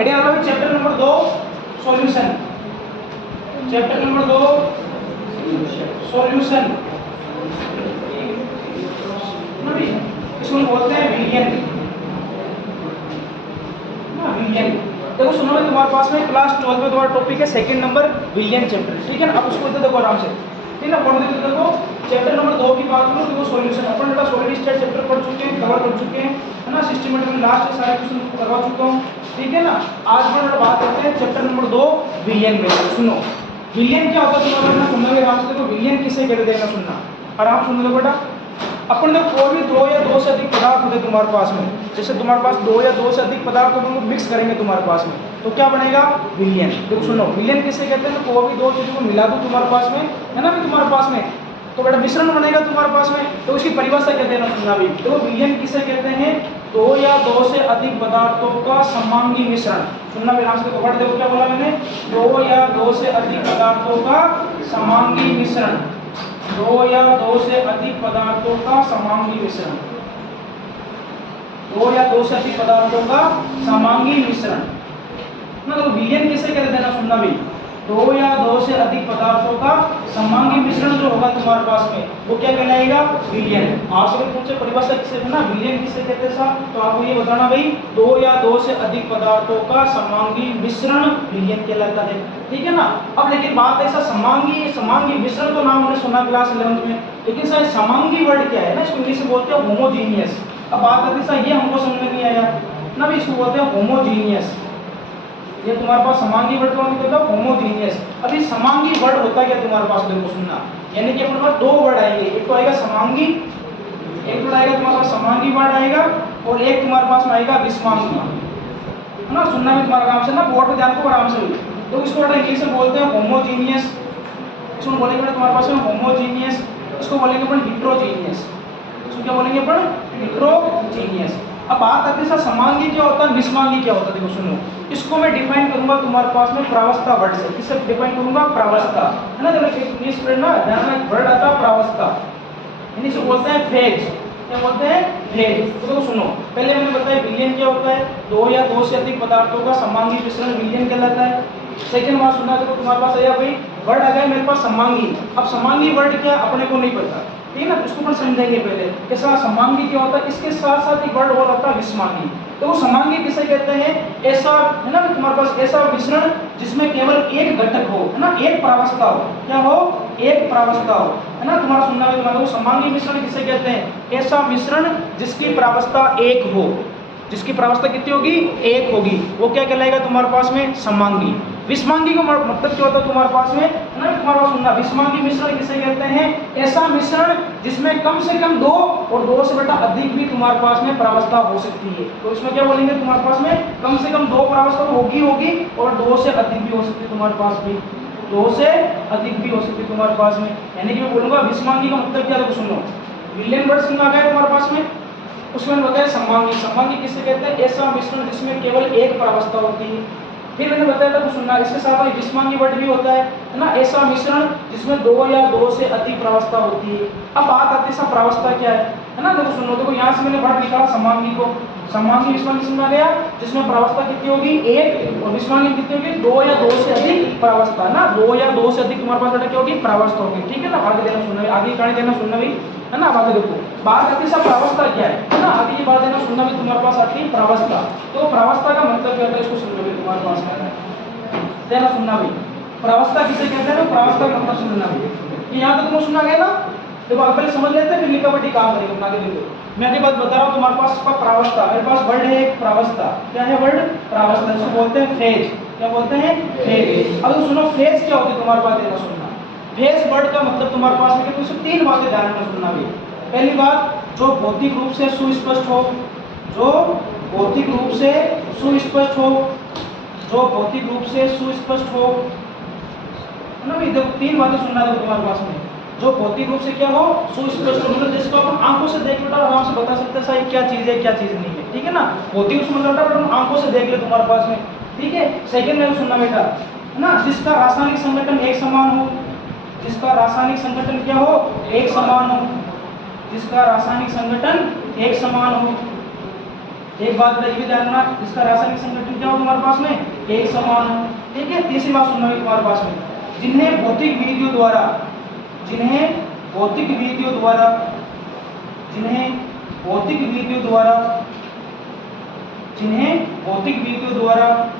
Heading आ गया chapter number 2 solution. Chapter number 2 solution ना भी, इसको बोलते हैं विलियन ना, विलियन। देखो सुनो भाई, तुम्हारे पास में क्लास 12 में तुम्हारा टॉपिक है सेकंड नंबर विलियन चैप्टर, ठीक है ना। अब उसको इधर देखो आराम से, ठीक है ना। पढ़ देखो, देखो चैप्टर नंबर 2 की बात करो, देखो सॉल्यूशन। अपन बेटा सॉलिड स्टेट चैप्टर पढ़ चुके हैं, कवर कर चुके हैं, है ना। सिस्टमेटिक में लास्ट सारे क्वेश्चन करवा चुका हूं, ठीक है ना। आज मैं बात करते हैं चैप्टर नंबर 2 विलियन में। सुनो विलियन क्या होता है, तुम्हारा ना सुनना आराम से। देखो विलियन किसे कहते हैं, सुनना आराम सुन लो बेटा। अपन ने कोई भी 2 या 2 से अधिक पदार्थ होते तुम्हारे पास में, जैसे तुम्हारे पास 2 या 2 से अधिक पदार्थ को तुम मिक्स करेंगे तुम्हारे पास में, तो क्या बनेगा विलियन। देखो सुनो विलियन किसे कहते हैं, तो कोई भी 2 चीजों को मिला दो तुम्हारे पास में, है ना, तुम्हारे पास में, तो बेटा मिश्रण बनेगा तुम्हारे पास में। तो उसकी परिभाषा कहते हैं ना, सुनना भी। तो विलियन किसे कहते हैं, 2 या 2 से अधिक पदार्थों का समांगी मिश्रण। सुनना भी आराम से, देखो देखो क्या बोला मैंने, 2 या 2 से अधिक पदार्थों का समांगी मिश्रण, 2 या 2 से अधिक पदार्थों का समांगी मिश्रण, 2 या 2 से अधिक पदार्थों का समांगी मिश्रण ना। तो विलियन किसे कहते हैं ना, सुनना भी। 2 या 2 से अधिक पदार्थों का समांगी मिश्रण जो होगा तुम्हारे पास में, वो क्या कहलाएगा विलियन। आपसे अगर पूछे परिभाषा किसे ना विलियन किसे कहते हैं साहब, तो आपको ये बताना भाई 2 या 2 से अधिक पदार्थों का समांगी मिश्रण विलियन कहलाता है, ठीक है ना। अब लेकिन बात ऐसा समांगी समांगी मिश्रण तो नाम हमने सुना क्लास 11 में, लेकिन सर समांगी वर्ड क्या है ना, इसको इंग्लिश में बोलते हैं होमोजीनियस। अब बात करते सर ये हमको समझ में नहीं आया ना भी, इसको बोलते हैं होमोजीनियस। ये तुम्हारे पास समांगी वर्ड कौन कहता है, होमोजीनियस। अभी समांगी वर्ड होता क्या तुम्हारे पास, देखो सुनना, यानी कि अपने पास 2 वर्ड आएंगे, एक तो आएगा समांगी, एक तो आएगा तुम्हारे पास समांगी वर्ड आएगा, और एक तुम्हारे पास में आएगा विषमांगी, है ना। सुनना भी तुम्हारा आराम से ना, बोर्ड पे ध्यान को आराम से। तो इसको इंग्लिश में बोलते हैं होमोजीनियस, इसको बोलेंगे तुम्हारे पास में होमोजीनियस, इसको बोलेंगे अपन हिट्रोजीनियस, इसको क्या बोलेंगे अपन हिट्रोजीनियस। अब बात आती है समांगी क्या होता है, विषमांगी क्या होता है, देखो सुनो, इसको मैं डिफाइन करूंगा तुम्हारे पास में प्रावस्था वर्ड से। किससे डिफाइन करूंगा, प्रावस्था, है ना। देखो इंग्लिश में ना ध्यान में वर्ड आता है प्रावस्था, यानी इसे बोलते हैं फेज, क्या बोलते हैं फेज। तो देखो सुनो, पहले मैंने बताया विलियन क्या होता है, 2 या 2 से अधिक पदार्थों का समांगी मिश्रण विलियन कहलाता है। सेकंड बात सुनना, देखो तुम्हारे पास आया भाई वर्ड आ गया मेरे पास समांगी। अब समांगी वर्ड क्या अपने को नहीं पता, ठीक है ना, इसको अपन समझेंगे पहले कैसा समांगी क्या होता है। इसके साथ साथ एक वर्ड और आता है विषमांगी। तो वो समांगी किसे कहते हैं, ऐसा, है ना, तुम्हारे पास ऐसा मिश्रण जिसमें केवल एक घटक हो, है ना, एक प्रावस्था हो, क्या हो, एक प्रावस्था हो, है ना। तुम्हारा सुनना है तुम्हारा, समांगी मिश्रण किसे कहते हैं, ऐसा मिश्रण जिसकी प्रावस्था एक हो, जिसकी प्रावस्था कितनी होगी, एक होगी, वो क्या कहलाएगा तुम्हारे पास में समांगी। विषमांगी का मतलब क्या होता है तुम्हारे पास में, है ना, तुम्हारा सुनना, विषमांगी मिश्रण किसे कहते हैं, ऐसा मिश्रण जिसमें कम से कम 2 और 2 से बेटा अधिक भी तुम्हारे पास में प्रावस्था हो सकती है। तो इसमें क्या बोलेंगे तुम्हारे पास में कम से कम 2 प्रावस्था तो होगी होगी, और 2 से अधिक भी हो सकती है तुम्हारे पास भी, 2 से अधिक भी हो सकती है तुम्हारे पास में। यानी कि मैं बोलूंगा विषमांगी का मतलब क्या है, सुनो विलियन वर्ड सुना गया तुम्हारे पास में, उसमें बताया समांगी। समांगी किसे कहते हैं, ऐसा मिश्रण जिसमें केवल एक प्रावस्था होती है। फिर मैंने बताया था तो सुनना, इसके साथ में विषमांगी वर्ड भी होता है ना, ऐसा मिश्रण जिसमें 2 या 2 से अधिक प्रावस्था होती है। अब बात आती है प्रावस्था क्या है ना, देखो सुनो, देखो यहाँ से मैंने वर्ड लिखा समांगी को, समांगी विषमांगी सुना गया जिसमें प्रावस्था कितनी होगी, 1, और विषमांगी कितनी होगी, 2 या 2 से अधिक प्रावस्था ना, 2 या 2 से अधिक तुम्हारे पास बेटा क्या होगी, प्रावस्था होगी, ठीक है ना। आगे देना सुनना, आगे कहानी देना सुनना भी, है ना। आगे देखो बात आती है प्रावस्था क्या है ना, आगे ये बात देना सुनना भी तुम्हारे पास आती है प्रावस्था। तो प्रावस्था का मतलब क्या होता है, इसको सुनोगे तुम्हारे पास देना सुनना भी, प्रावस्था किसे कहते हैं, प्रावस्था का मतलब सुनना भी। यहाँ तक तुमको सुना गया ना, देखो आप पहले समझ लेते हैं, फिर लिखावटी काम करेंगे आगे। देखो मैं आगे बात बता रहा हूँ तुम्हारे पास का प्रावस्था, मेरे पास वर्ड है एक प्रावस्था, क्या है वर्ड, प्रावस्था, इसको बोलते हैं फेज, क्या बोलते हैं, फेज। अब सुनो फेज क्या होती है तुम्हारे पास देना सुनना, फेज वर्ड का मतलब तुम्हारे पास में कुछ 3 बातें ध्यान में सुनना भी। पहली बात, जो भौतिक रूप से सुस्पष्ट हो, जो भौतिक रूप से सुस्पष्ट हो, जो भौतिक रूप से सुस्पष्ट हो ना भी। देखो 3 बातें सुनना है तुम्हारे पास में, जो भौतिक रूप से क्या हो, सुस्पष्ट हो, मतलब जिसको अपन आंखों से देख बेटा आराम से बता सकते हैं सही क्या चीज है क्या चीज नहीं है, ठीक है ना। भौतिक रूप से मतलब बेटा आंखों से देख ले तुम्हारे पास में, ठीक है। सेकंड में सुनना बेटा, है ना, जिसका रासायनिक संगठन एक समान हो, जिसका रासायनिक संगठन क्या हो, एक समान हो, जिसका रासायनिक संगठन एक समान हो, एक बात ये भी ध्यान रखना, इसका रासायनिक संगठन क्या हो तुम्हारे पास में, एक समान हो। ठीक है, तीसरी बात सुनना तुम्हारे पास में, जिन्हें भौतिक विधियों द्वारा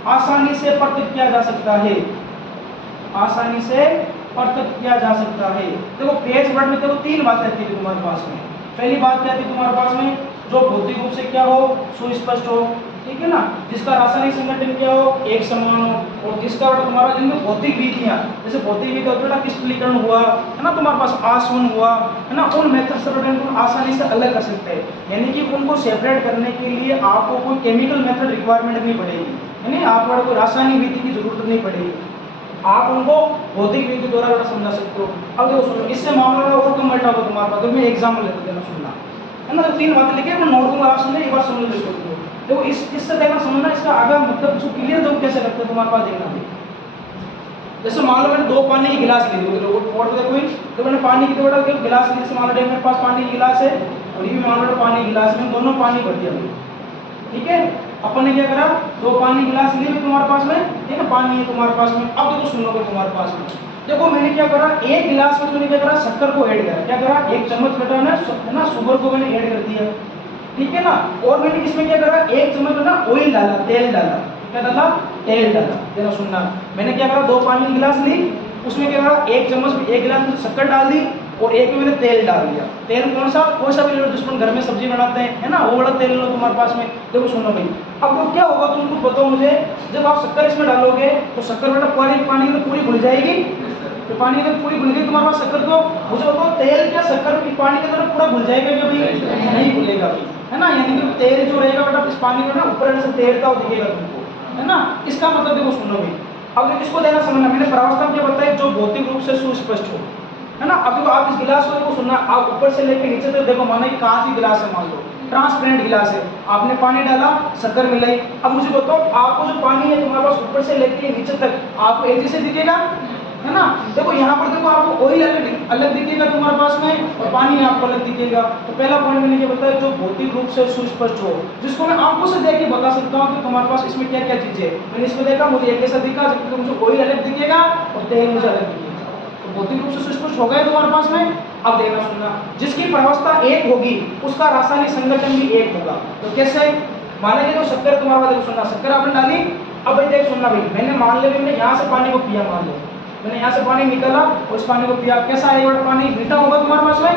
आसानी से पृथक किया जा सकता है, देखो पेज वर्ड में देखो तीन बातें आती है तुम्हारे पास में। पहली बात क्या आती है तुम्हारे पास में, जो भौतिक रूप से क्या हो, सुस्पष्ट हो, ठीक है ना, जिसका रासायनिक संगठन क्या हो, एक समान हो, और जिसका तुम्हारा जिनमें भौतिक विधियां, जैसे भौतिक विधि होता है क्रिस्टलीकरण हुआ है ना, तुम्हारे पास आसवन हुआ है ना, उन मेथड से आसानी से अलग कर सकते हैं। यानी कि उनको सेपरेट करने के लिए आपको कोई केमिकल मेथड रिक्वायरमेंट नहीं पड़ेगी, यानी आपको कोई रासायनिक विधि की जरूरत नहीं पड़ेगी, आप उनको भौतिक विधि द्वारा समझा सकते हो। अब देखो सुनो, इससे मामला और कम बैठा होगा तुम्हारे पास, तो मैं एग्जाम्पल लेते देना सुनना है ना, तो तीन बातें लिखे मैं नोट दूंगा, आप समझे, एक बार समझ लो इसको। देखो इससे देखना समझना, इसका आगे मतलब जो क्लियर दो कैसे लगता है तुम्हारे पास देखना भी। जैसे मान लो मैंने दो पानी की गिलास ली, और देखो तो मैंने पानी की बड़ा गिलास ली, जैसे मान लो मेरे पास पानी की गिलास है और ये भी मान लो पानी की गिलास में, दोनों पानी भर दिया, ठीक है। अपन ने क्या करा, दो पानी गिलास लिए तुम्हारे पास में, ठीक है, पानी है तुम्हारे पास में। अब देखो सुन लो तुम्हारे पास में, देखो मैंने क्या करा, एक गिलास में मैंने क्या करा, शक्कर को ऐड करा, क्या करा, एक चम्मच बेटा है ना शुगर को मैंने ऐड कर दिया, ठीक है ना। और मैंने इसमें क्या करा, एक चम्मच ना ऑयल डाला, तेल डाला, क्या डाला, तेल डाला, देना सुनना। मैंने क्या करा, दो पानी की गिलास ली, उसमें क्या करा, एक चम्मच एक गिलास में शक्कर डाल दी और एक में मैंने तेल डाल दिया। तेल कौन सा भी ले लो, जिसको घर में सब्जी बनाते हैं, है ना, वो वाला तेल लो तुम्हारे पास में। देखो सुनो भाई, अब वो क्या होगा तुम कुछ बताओ मुझे, जब आप शक्कर इसमें डालोगे तो शक्कर बेटा पानी में पूरी घुल जाएगी, तो पानी में पूरी घुल गई तुम्हारे पास शक्कर, तो मुझे बताओ तेल क्या शक्कर की पानी के अंदर पूरा घुल जाएगा क्या भाई, नहीं घुलेगा भाई, है ना। यानी कि तेल जो रहेगा बेटा इस पानी में ना ऊपर से तैरता हुआ दिखेगा तुमको, है ना। इसका मतलब देखो सुनो भाई, अब इसको देना समझना, मैंने प्रावस्था क्या बताया, जो भौतिक रूप से सुस्पष्ट हो, है ना। अब देखो आप इस गिलास को देखो सुनना, आप ऊपर से लेकर नीचे तक देखो, मानो कि कांच की गिलास है, मान लो ट्रांसपेरेंट गिलास है, आपने पानी डाला, शक्कर मिलाई। अब मुझे बताओ आपको जो पानी है तुम्हारे पास ऊपर से लेकर नीचे तक आपको एक जैसे दिखेगा, है ना। देखो यहाँ पर देखो आपको ऑयल अलग दिखेगा तुम्हारे पास में और पानी आपको अलग दिखेगा। तो पहला पॉइंट मैंने क्या बताया, जो भौतिक रूप से सुस्पष्ट हो, जिसको मैं आंखों से देख के बता सकता हूँ कि तुम्हारे पास इसमें क्या क्या चीजें है। मैंने इसको देखा, मुझे एक जैसा दिखा, जबकि मुझे ऑयल अलग दिखेगा और तेल मुझे अलग दिखेगा, तो भौतिक रूप से सुस्पष्ट हो गए तुम्हारे पास में। अब देखना सुनना, जिसकी प्रावस्था एक होगी उसका रासायनिक संगठन भी एक होगा। तो कैसे, माने कि जो शक्कर तुम्हारे पास, सुनना, शक्कर आपने डाली, अब भाई देख सुनना भाई, मैंने मान लिया मैंने यहाँ से पानी को पिया, मान लो मैंने यहाँ से पानी निकाला और इस पानी को पिया, कैसा आएगा पानी, मीठा होगा तुम्हारे पास में।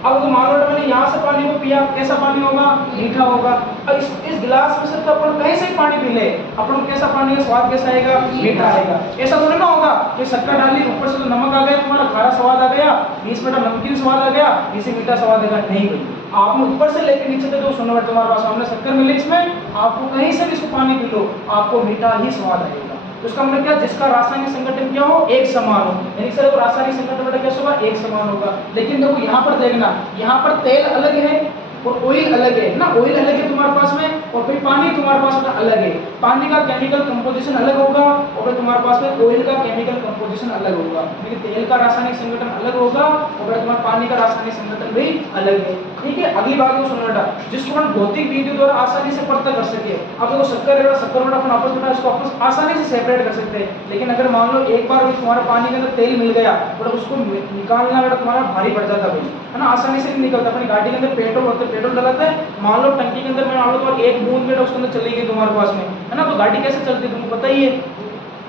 अब तो मान लो मैंने यहाँ से पानी को पिया, कैसा पानी होगा, मीठा होगा। अब इस गिलास में से तो अपन कहीं से पानी पी ले, अपन को कैसा पानी का स्वाद कैसा आएगा, मीठा आएगा। ऐसा थोड़ी ना होगा कि शक्कर डाली, ऊपर से तो नमक आ गया, तुम्हारा खारा स्वाद आ गया, बीच में नमकीन स्वाद आ गया, नीचे मीठा स्वाद आ गया, नहीं भाई। आपने ऊपर से लेकर नीचे तक जो सुनो तुम्हारे पास सामने शक्कर मिले, इसमें आपको कहीं से भी इसको पानी पी लो, आपको मीठा ही स्वाद आएगा। तो इसका मतलब क्या, जिसका रासायनिक संगठन क्या हो, एक समान हो, यानी सर रासायनिक संगठन बेटा कैसा होगा, एक समान होगा। लेकिन देखो यहाँ पर देखना, यहाँ पर तेल अलग है और ऑयल अलग है ना, ऑयल अलग है तुम्हारे पास में, और फिर पानी तुम्हारे पास में अलग है। पानी का केमिकल कंपोजिशन अलग होगा और फिर तुम्हारे पास में ऑयल का केमिकल कंपोजिशन अलग होगा, यानी तेल का रासायनिक संगठन अलग होगा और फिर तुम्हारे पानी का रासायनिक संगठन भी अलग है, ठीक है। अगली बात को सुनो बेटा, जिसको हम भौतिक विधि द्वारा आसानी से पृथक कर सके। अब देखो शक्कर है, शक्कर बेटा अपन आपस में इसको आपस आसानी से सेपरेट कर सकते हैं, लेकिन अगर मान लो एक बार भी तुम्हारे पानी के अंदर तेल मिल गया तो उसको निकालना बेटा तुम्हारा भारी पड़ जाता भाई, है ना, आसानी से नहीं निकलता। अपनी गाड़ी के अंदर पेट्रोल होता है, पेट्रोल डलाते हैं, मान लो टंकी के अंदर में मान लो तो एक बूंद बेटा उसके अंदर चली गई तुम्हारे पास में, है ना, तो गाड़ी कैसे चलती है तुमको पता ही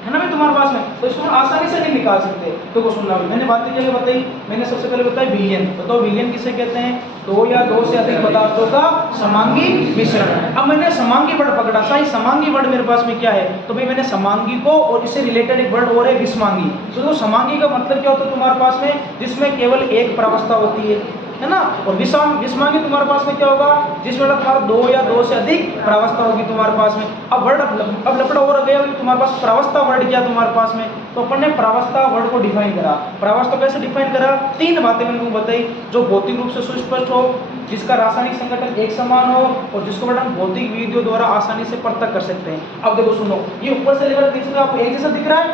है ना भाई तुम्हारे पास में, तो इसको आसानी से नहीं निकाल सकते। तो वो सुनना, मैंने बातें क्या बताई, मैंने सबसे पहले बताया विलयन। बताओ विलयन किसे कहते हैं, दो या दो से अधिक पदार्थों का समांगी मिश्रण। अब मैंने समांगी वर्ड पकड़ा, सही समांगी वर्ड मेरे पास में क्या है, तो भाई मैंने समांगी को और इससे रिलेटेड एक वर्ड और है विषमांगी। तो समांगी का मतलब क्या होता है तुम्हारे पास में, जिसमें केवल एक प्रावस्था होती है ना, और विषमांगी तुम्हारे पास में क्या होगा, जिसमें तुम्हारा दो या दो से अधिक प्रावस्था होगी तुम्हारे पास में। अब वर्ड अब लपड़ा और गया तुम्हारे पास प्रावस्था वर्ड क्या तुम्हारे पास में, तो अपन ने प्रावस्था वर्ड को डिफाइन करा। प्रावस्था कैसे डिफाइन करा, तीन बातें मैंने तुमको बताई, जो भौतिक रूप से सुस्पष्ट हो, जिसका रासायनिक संगठन एक समान हो और जिसको बेटा भौतिक विधियों द्वारा आसानी से पृथक कर सकते हैं। अब देखो सुनो, ये ऊपर से लेकर नीचे तक आपको एक जैसा दिख रहा है,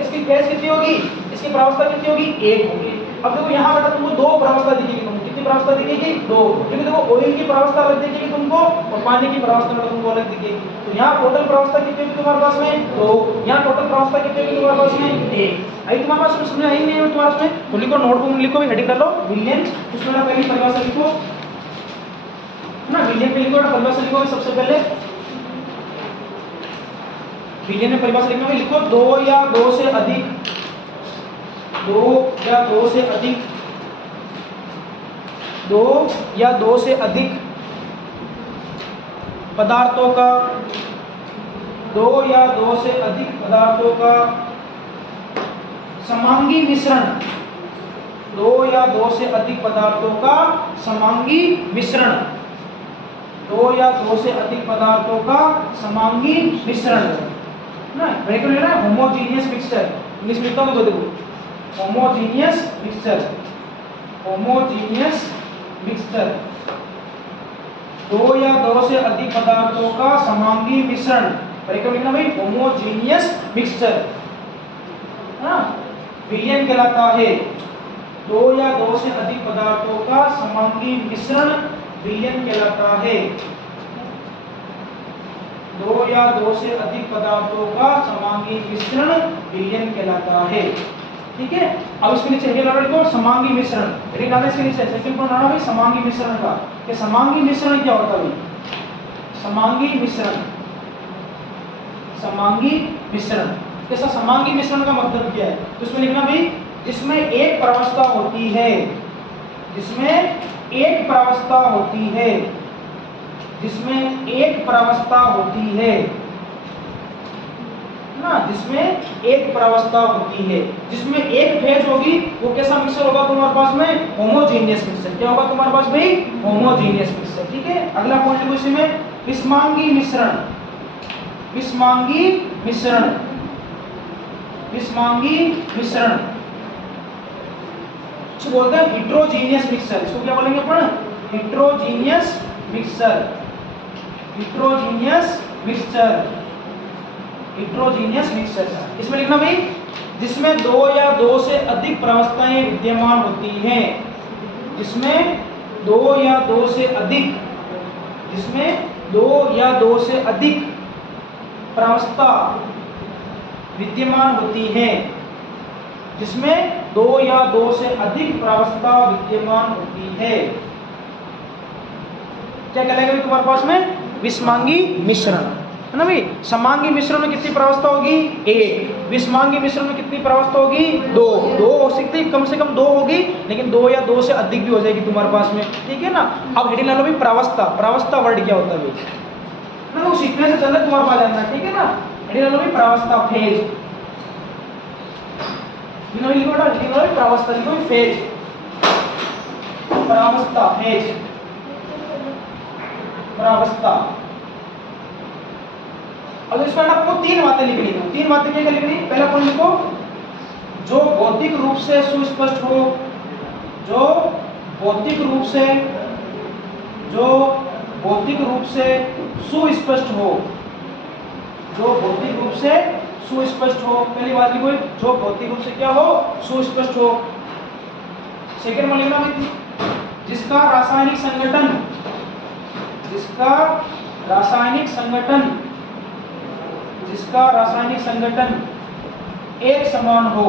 इसकी गैस कितनी होगी, इसकी प्रावस्था कितनी होगी, एक होगी। अब देखो यहाँ बेटा तुमको दो प्रावस्था दिखेगी, तुमको कितनी प्रावस्था दिखेगी 2, क्योंकि देखो ऑयल की प्रावस्था अलग दिखेगी तुमको और पानी की प्रावस्था तुमको अलग दिखेगी। तो यहाँ टोटल प्रावस्था कितनी होगी तुम्हारे पास में 2, यहाँ टोटल प्रावस्था कितनी होगी तुम्हारे पास में 1। आई तुम्हारे पास समझ आई नहीं है तुम्हारे पास में? तो लिखो, नोटबुक में लिखो, हेडिंग कर लो विलियन, उसमें ना पहली परिभाषा लिखो ना, विलियन पे लिखो, परिभाषा लिखो सबसे पहले। विलियन में परिभाषा लिखना है, लिखो 2 या 2 से अधिक, 2 या 2 से अधिक, 2 या 2 से अधिक पदार्थों का, 2 या 2 से अधिक पदार्थों का समांगी मिश्रण, 2 या 2 से अधिक पदार्थों का समांगी मिश्रण, 2 या 2 से अधिक पदार्थों का समांगी मिश्रण ना, ब्रेक लेना है होमोजीनियस मिक्सचर, इंग्लिश में लिखता हूं तो देखो होमोजीनियस मिक्सचर, होमोजीनियस मिक्सचर, 2 या 2 से अधिक पदार्थों का समांगी मिश्रण, ब्रेक लिखना भाई होमोजीनियस मिक्सचर ना, विलियन कहलाता है। 2 या 2 से अधिक पदार्थों का समांगी मिश्रण विलियन कहलाता है। 2 या 2 से अधिक पदार्थों का समांगी मिश्रण विलियन कहलाता है। ठीक है, अब इसके नीचे हेडिंग लगा दो समांगी मिश्रण, हेडिंग डालने इसके नीचे सेकंड पॉइंट आना भाई समांगी मिश्रण का, कि समांगी मिश्रण क्या होता है? समांगी मिश्रण, समांगी मिश्रण, कैसा समांगी मिश्रण का मतलब क्या है? तो इसमें लिखना भाई जिसमें एक प्रावस्था होती है, जिसमें एक प्रावस्था होती है, जिसमें एक प्रावस्था होती है ना, जिसमें एक प्रावस्था होती है, जिसमें एक फेज होगी, वो कैसा मिक्सचर होगा तुम्हारे पास में? Homogeneous mixture. क्या होगा तुम्हारे पास भाई? Homogeneous mixture. ठीक है, अगला पॉइंट लिखो इसी में विस्मांगी मिश्रण, विस्मांगी मिश्रण, विस्मांगी मिश्रण, इसको बोलते हैं हिट्रोजीनियस मिक्सचर। इसको क्या बोलेंगे अपन? Heterogeneous mixture, heterogeneous mixture, heterogeneous mixture. इसमें लिखना भाई जिसमें 2 या 2 से अधिक प्रावस्थाएं विद्यमान होती हैं, जिसमें 2 या 2 से अधिक, जिसमें 2 या 2 से अधिक प्रावस्था विद्यमान होती है, जिसमें 2 या 2 से अधिक प्रावस्था विद्यमान होती है, क्या कहलाएगा तुम्हारे पास में? विस्मांगी मिश्रण है ना भाई। समांगी मिश्रण में कितनी प्रावस्था होगी? 1। विस्मांगी मिश्रण में कितनी प्रावस्था होगी? 2। 2 हो सकती है, कम से कम 2 होगी, लेकिन 2 या 2 से अधिक भी हो जाएगी तुम्हारे पास में। ठीक है ना। अब हेडिंग ला लो भाई प्रावस्था। प्रावस्था वर्ड क्या होता है भाई? ना वो सीखने से चल तुम्हारे पास जानना, ठीक है ना। हेडिंग ला लो भाई प्रावस्था, फेज, प्रावस्था लिखो फेज, प्रावस्था, फेज, प्रावस्था। अब इसमें आपको 3 बातें लिखनी है। 3 बातें क्या लिखनी? पहला पॉइंट लिखो जो भौतिक रूप से सुस्पष्ट हो, जो भौतिक रूप से, जो भौतिक रूप से सुस्पष्ट हो, जो भौतिक रूप से सुस्पष्ट हो। पहली बात लिखो जो भौतिक रूप से क्या हो? सुस्पष्ट हो। सेकंड में लिखना जिसका रासायनिक संगठन, जिसका रासायनिक संगठन, जिसका रासायनिक संगठन एक समान हो,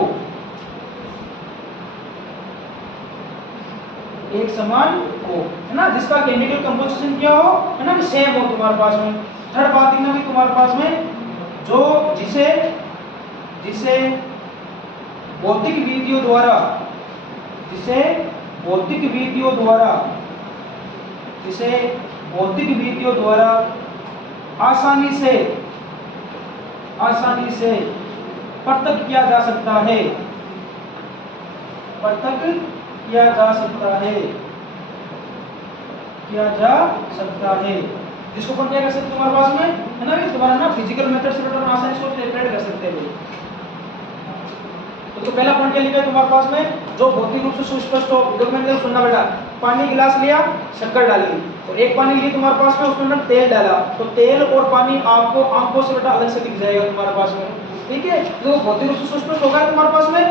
एक समान हो, है ना। जिसका केमिकल कंपोजिशन क्या हो, है ना, सेम हो तुम्हारे पास में। थर्ड बात लिखना भी तुम्हारे पास में जो जिसे, जिसे भौतिक विधियों द्वारा, जिसे भौतिक विधियों द्वारा, जिसे भौतिक विधियों द्वारा आसानी से, आसानी से पृथक किया जा सकता है, पृथक किया जा सकता है, किया जा सकता है। जिसको अपन क्या कर सकते हैं तुम्हारे पास में, है ना, तुम्हारा ना फिजिकल मेथड से अपन आसानी से सेपरेट कर सकते हैं। तो पहला पॉइंट क्या लिखा है तुम्हारे पास में? जो भौतिक रूप से सुस्पष्ट हो। डॉक्यूमेंट सुनना बेटा, पानी गिलास लिया, शक्कर डाली, और एक पानी लिया तुम्हारे पास में, उसमें अंदर तेल डाला, तो तेल और पानी आपको आंखों से बेटा अलग से दिख जाएगा तुम्हारे पास में। ठीक है, जो भौतिक रूप से सुस्पष्ट होगा तुम्हारे पास में।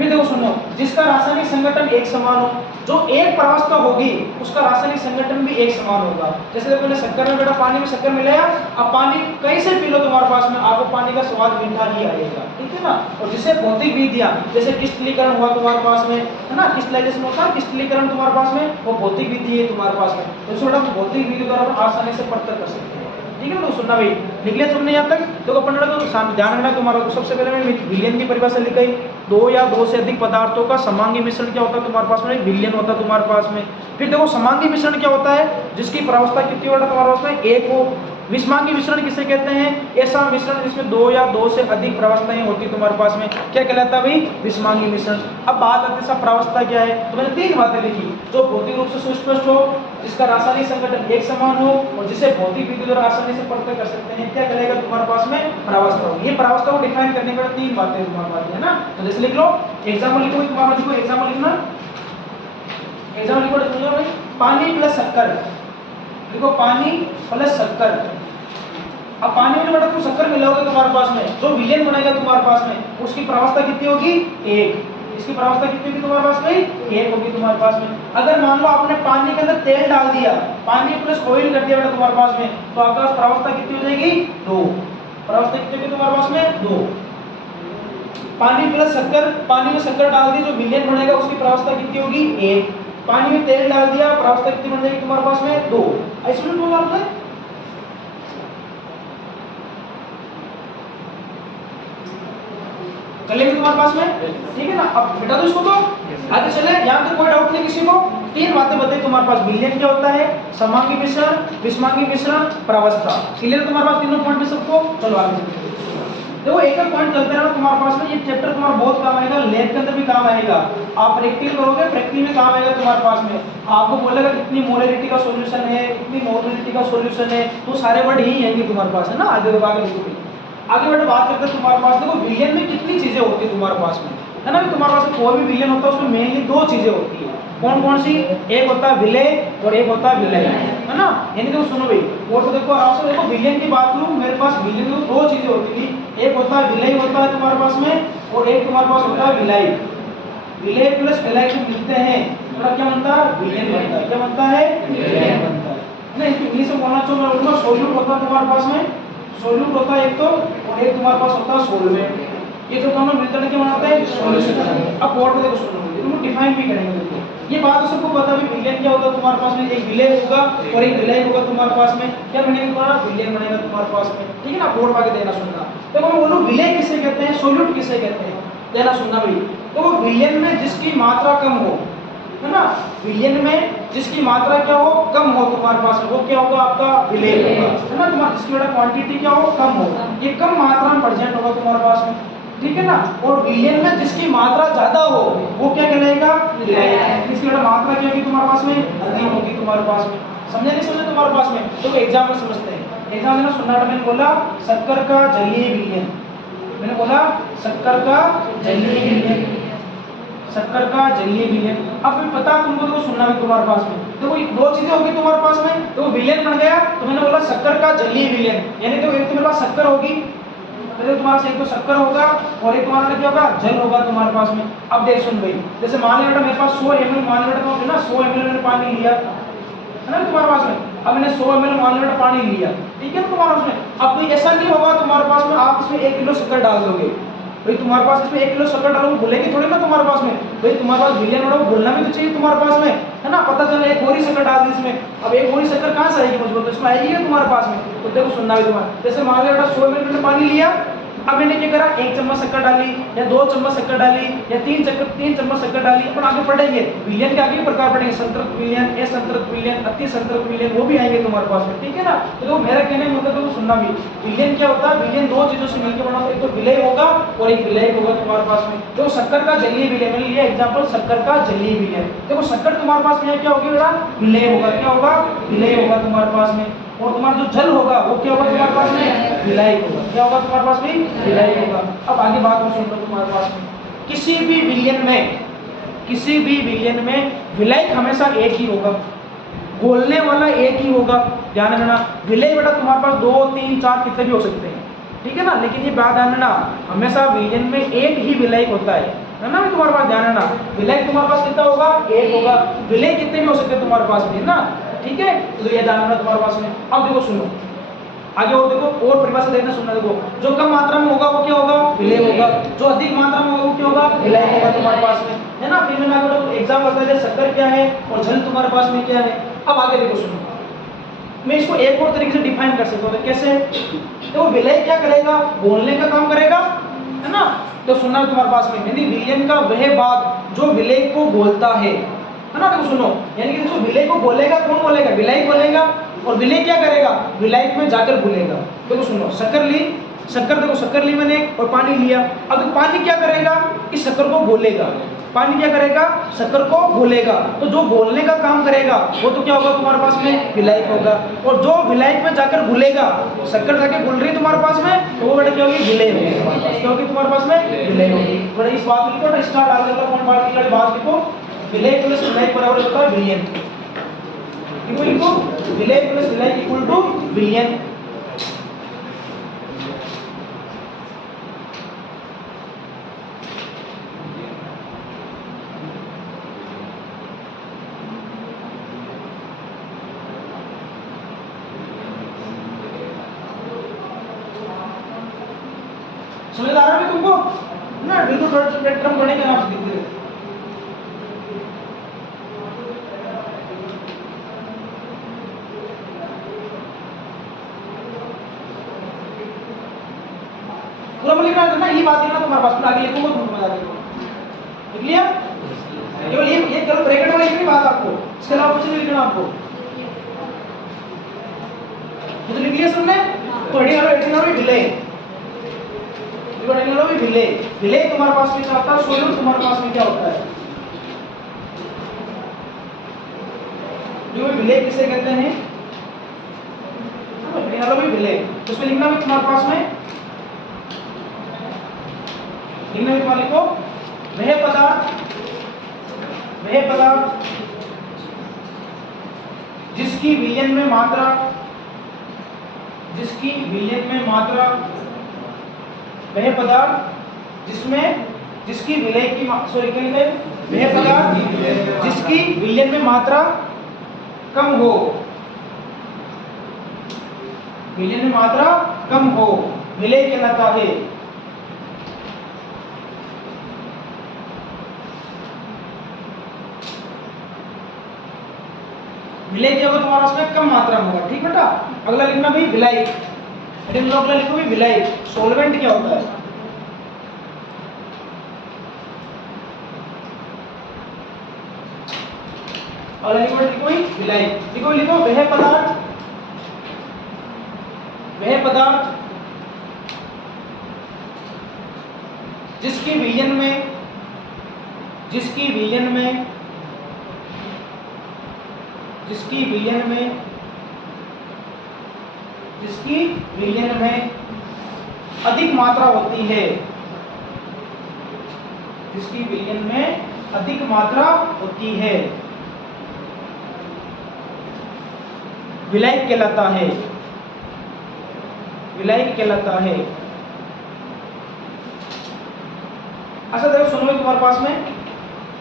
फिर देखो सुनो, जिसका रासायनिक संगठन एक समान हो, जो एक प्रावस्था होगी उसका रासायनिक संगठन भी एक समान होगा। जैसे देखो मैंने शक्कर में बेटा पानी में शक्कर मिलाया, अब पानी कैसे पी लो तुम्हारे पास में आपको पानी का स्वाद मीठा ही आएगा, ठीक है ना। और जिसे भौतिक विधियां जैसे क्रिस्टलीकरण हुआ तुम्हारे पास में, है ना, क्रिस्टलाइजेशन होता है, क्रिस्टलीकरण तुम्हारे पास में, वो भौतिक विधि है तुम्हारे पास में, तो इसको बेटा भौतिक विधि द्वारा आसानी से पता कर सकते हैं, ठीक है ना। तो सुनना भाई, निकले तुमने यहाँ तक, देखो अपन को ध्यान रखना तुम्हारा। तो सबसे पहले मैं विलयन की परिभाषा लिखाई, दो या दो से अधिक पदार्थों का समांगी मिश्रण क्या होता है तुम्हारे पास में, एक विलयन होता है तुम्हारे पास में। फिर देखो समांगी मिश्रण क्या होता है, जिसकी प्रावस्था कितनी होता है तुम्हारे पास में, एक हो। विषमांगी मिश्रण किसे कहते हैं, ऐसा मिश्रण जिसमें दो या दो से अधिक प्रावस्थाएं होती तुम्हारे पास में, क्या कहलाता है भाई, विषमांगी मिश्रण। अब बात आती है प्रावस्था क्या है, तो मैंने तीन बातें लिखी, जो भौतिक रूप से सुस्पष्ट हो, जिसका रासायनिक संगठन एक समान हो, और जिसे भौतिक विधि द्वारा आसानी से पता कर सकते हैं, क्या कहलाएगा तुम्हारे पास में, प्रावस्था होगी। ये प्रावस्था को डिफाइन करने के बाद तीन बातें तुम्हारे पास है ना। तो जैसे लिख लो, एग्जाम्पल लिखो तुम्हारा, लिखो एग्जाम्पल लिखना, एग्जाम्पल लिखो भाई, पानी प्लस शक्कर, देखो पानी प्लस शक्कर। अब पानी में बेटा तुम शक्कर मिलाओगे तुम्हारे पास में, जो विलयन बनेगा तुम्हारे पास में, उसकी प्रावस्था कितनी होगी, एक। इसकी प्रावस्था कितनी होगी तुम्हारे पास में, एक होगी तुम्हारे पास में। अगर मान लो आपने पानी के अंदर तेल डाल दिया, पानी प्लस ऑयल कर दिया बेटा तुम्हारे पास में, तो आपके पास प्रावस्था कितनी हो जाएगी, दो। प्रावस्था कितनी होगी तुम्हारे पास में, दो। पानी प्लस शक्कर, पानी में शक्कर डाल दी, जो विलयन बनेगा उसकी प्रावस्था कितनी होगी, एक। पानी में तेल डाल दिया, प्रावस्था कितनी बन जाएगी तुम्हारे पास में, दो। ऐसे में आपने चलेगी तुम्हारे पास में, ठीक है ना। अब बेटा तो इसको तो आगे चले, यहाँ तो कोई डाउट नहीं किसी को। तीन बातें बताई तुम्हारे पास, विलयन क्या होता है, समांगी मिश्रण, विषमांगी मिश्रण, प्रावस्था। क्लियर तुम्हारे पास तीनों पॉइंट में सबको। चलो आगे चलते हैं। देखो एक एक पॉइंट चलते रहना तुम्हारे पास में, ये चैप्टर तुम्हारा बहुत काम आएगा, लैब के अंदर भी काम आएगा, आप प्रैक्टिकल करोगे, प्रैक्टिकल में काम आएगा तुम्हारे पास में। आपको बोलेगा कितनी मोलरिटी का सॉल्यूशन है, कितनी मोलरिटी का सॉल्यूशन है, तो सारे वर्ड यही आएंगे तुम्हारे पास, है ना। आगे आगे बेटा बात करते हैं तुम्हारे पास, देखो विलयन में कितनी चीजें होती है तुम्हारे पास में, है ना। तुम्हारे पास कोई भी विलयन होता है उसमें मेनली दो चीजें होती है, कौन कौन सी, एक होता है विलय और एक होता है विलय, है ना। यानी देखो सुनो भाई, और तो देखो आराम से देखो, विलयन की बात करूं, मेरे पास विलयन में दो चीजें होती थी, एक होता है विलय होता है तुम्हारे पास में, और एक तुम्हारे पास होता है विलय। विलय प्लस विलय जो मिलते हैं तो क्या बनता है, विलयन बनता है। क्या बनता है, विलयन बनता है ना। इंग्लिश में बोलना चाहूँ मैं, बोलूंगा सोल्यूट होता है तुम्हारे पास में, सोल्यूट होता है एक तो, और एक तुम्हारे पास होता है सोलवेंट। ये जो दोनों मिलकर के बनाते हैं सॉल्यूशन। अब बोर्ड में देखो सुनो, तुम डिफाइन भी करेंगे। देखो ये बात तो सबको पता है, विलयन क्या होता है तुम्हारे पास में, एक विलय होगा और एक विलय होगा तुम्हारे पास में। क्या बनेगा तुम्हारा, विलयन बनेगा तुम्हारे पास में, ठीक है ना। बोर्ड आगे देना सुनना। देखो मैं बोलूं विलय किसे कहते हैं, सोल्यूट किसे कहते हैं, देना सुनना भाई। तो वो विलयन में जिसकी मात्रा कम हो, है ना, विलयन में जिसकी मात्रा क्या हो, कम हो तुम्हारे पास में, वो क्या होगा, आपका विलय होगा, है ना। तुम्हारा जिसकी बेटा क्वांटिटी क्या हो, कम हो, ये कम मात्रा में प्रेजेंट होगा तुम्हारे पास में, ठीक है ना। और विलयन में जिसकी मात्रा ज्यादा हो, वो क्या कहलाएगा, विलय। इसकी बेटा मात्रा क्या होगी तुम्हारे पास में, अधिक होगी तुम्हारे पास में। समझे नहीं समझे तुम्हारे पास में। तो एग्जाम्पल समझते हैं, एग्जाम्पल में सुनना, मैंने बोला शक्कर का जलीय विलयन, मैंने बोला शक्कर का जलीय विलयन, शक्कर का जलीय विलयन। अब भी पता तुमको, तो सुनना भी तुम्हारे पास में, देखो दो चीजें होगी तुम्हारे पास में, तो विलयन बन गया, तो मैंने बोला शक्कर का जलीय विलयन, यानी तो एक तो मेरे पास शक्कर होगी, तो तुम्हारे एक तो शक्कर होगा और एक तुम्हारा क्या होगा, जल होगा तुम्हारे पास में। अब देख सुन भाई, जैसे मान लिया मेरे पास 100 ml, मान लिया ना 100 ml मैंने पानी लिया, है ना तुम्हारे पास में। अब मैंने 100 ml मान लिया पानी लिया, ठीक है तुम्हारे पास में। अब कोई ऐसा नहीं होगा तुम्हारे पास में आप इसमें 1 किलो शक्कर डाल दोगे, भाई तुम्हारे पास इसमें 1 किलो शक्कर डालोगे, भूलेगी थोड़ी ना तुम्हारे पास में, भाई तुम्हारे पास विलयन होगा, भूलना भी तो चाहिए तुम्हारे पास में, है ना। पता चला एक बोरी शक्कर डाल दी इसमें, अब एक बोरी शक्कर कहाँ से आएगी मुझको, तो इसमें आएगी ना तुम्हारे पास में। तो देखो सुनना भी तुम्हारा, जैसे मान लिया 100 ml मैंने पानी लिया, अब मैंने क्या करा, 1 चम्मच शक्कर डाली या 2 चम्मच शक्कर डाली या 3 चम्मच शक्कर डाली। अपन आगे पढ़ेंगे विलयन के आगे प्रकार पढ़ेंगे, संतृप्त विलयन, असंतृप्त विलयन, अति संतृप्त विलयन, वो भी आएंगे तुम्हारे पास में, ठीक है ना। तो मेरा कहने का मतलब तो सुनना भी, विलयन क्या होता है, विलयन दो चीजों से मिलकर बना होता है, एक तो विलय होगा और एक विलय होगा तुम्हारे पास में। तो शक्कर का जलीय विलय, मैंने लिया एग्जाम्पल शक्कर का जलीय विलय। देखो शक्कर तुम्हारे पास में क्या होगी बेटा, विलय होगा, क्या होगा, विलय होगा तुम्हारे पास में। और तुम्हारा जो जल होगा वो क्या होगा तुम्हारे पास में, विलय होगा, क्या होगा तुम्हारे पास में, विलय होगा। अब आगे बात में सुन लो तुम्हारे पास में, किसी भी विलयन में विलय हमेशा एक ही होगा, घोलने वाला एक ही होगा, ध्यान रखना। विलय बेटा तुम्हारे पास 2, 3, 4 कितने भी हो सकते हैं, ठीक है ना। लेकिन ये बात ध्यान रखना, हमेशा विलयन में एक ही विलय होता है, है ना, तुम्हारे पास ध्यान है ना, विलय तुम्हारे पास कितना होगा, एक होगा, विलय कितने में हो सकते हैं तुम्हारे पास में ना, ठीक है, तो ये ध्यान रखना तुम्हारे पास में। अब देखो सुनो आगे और देखो, और परिभाषा देखना सुनना, देखो जो कम मात्रा में होगा वो क्या होगा, विलय होगा, जो अधिक मात्रा में होगा वो क्या होगा, विलय होगा तुम्हारे पास में, है ना। फिर मैंने आगे एग्जाम बता दिया शक्कर क्या है और जल तुम्हारे पास में क्या है। अब आगे देखो सुनो, मैं इसको एक और तरीके से डिफाइन कर सकता हूँ, कैसे, तो विलय क्या करेगा, बोलने का काम करेगा, है ना। तो सुनना तुम्हारे पास में, यानी विलयन का वह भाग जो विलय को बोलता है ना। देखो सुनो, यानी कि जो विलय को बोलेगा कौन बोलेगा, विलय बोलेगा, और विलय क्या करेगा, विलय में जाकर बोलेगा। देखो सुनो, शक्कर ली, शक्कर देखो शक्कर ली मैंने और पानी लिया, अब देखो पानी क्या करेगा, इस शक्कर को बोलेगा, पानी क्या करेगा, शक्कर को बोलेगा, तो जो बोलने का काम करेगा वो तो क्या होगा तुम्हारे पास में, विलायक होगा, और जो विलायक में जाकर घुलेगा, शक्कर जाके घुल रही तुम्हारे पास में, तो वो बेटा क्या होगी, विलय होगी तुम्हारे पास, क्या होगी तुम्हारे पास में, विलय होगी। थोड़ा इस बात को लिखो, स्टार्ट आगे वाला कौन बात की बात लिखो, विलय प्लस विलायक बराबर होता है विलयन, लिखो विलय प्लस विलायक इक्वल टू विलयन। समझ आ रहा है तुमको ना, बिल्कुल टर्म पढ़ने के नाम से दिख रहे, पूरा लिखना है ना, ये बात लिखना तुम्हारे पास, आगे लिखूंगा तुमको बता दूंगा, लिख लिया, केवल ये केवल ब्रैकेट में लिखनी बात आपको, इसके अलावा कुछ नहीं लिखना आपको, तो लिख लिया सबने, तो हेडिंग वाला विलय, हेडिंग वाला विलय, विलय तुम्हारे पास में क्या होता है, सोल्यूट तुम्हारे पास में क्या होता है, जो विलय किसे कहते हैं, हेडिंग वाला विलय, उसमें लिखना भी तुम्हारे पास में, लिखना भी तुम्हारे को, वह पदार्थ जिसकी विलयन में मात्रा, वह पदार्थ जिसकी विलय की सॉरी क्या लिखा है, वह पदार्थ जिसकी विलयन में मात्रा कम हो, विलयन में मात्रा कम हो, विलय कहलाता है। विलय क्या होगा तुम्हारा उसमें, कम मात्रा में होगा, ठीक बेटा। अगला लिखना भाई विलायक, अगला लिखो भाई विलायक, सॉल्वेंट क्या होता है, अगला लिखो भाई विलायक, लिखो वह पदार्थ जिसकी विलयन में अधिक मात्रा होती है, जिसकी विलयन में अधिक मात्रा होती है, विलायक कहलाता है, विलायक कहलाता है। अच्छा देखो सुनो तुम्हारे पास में,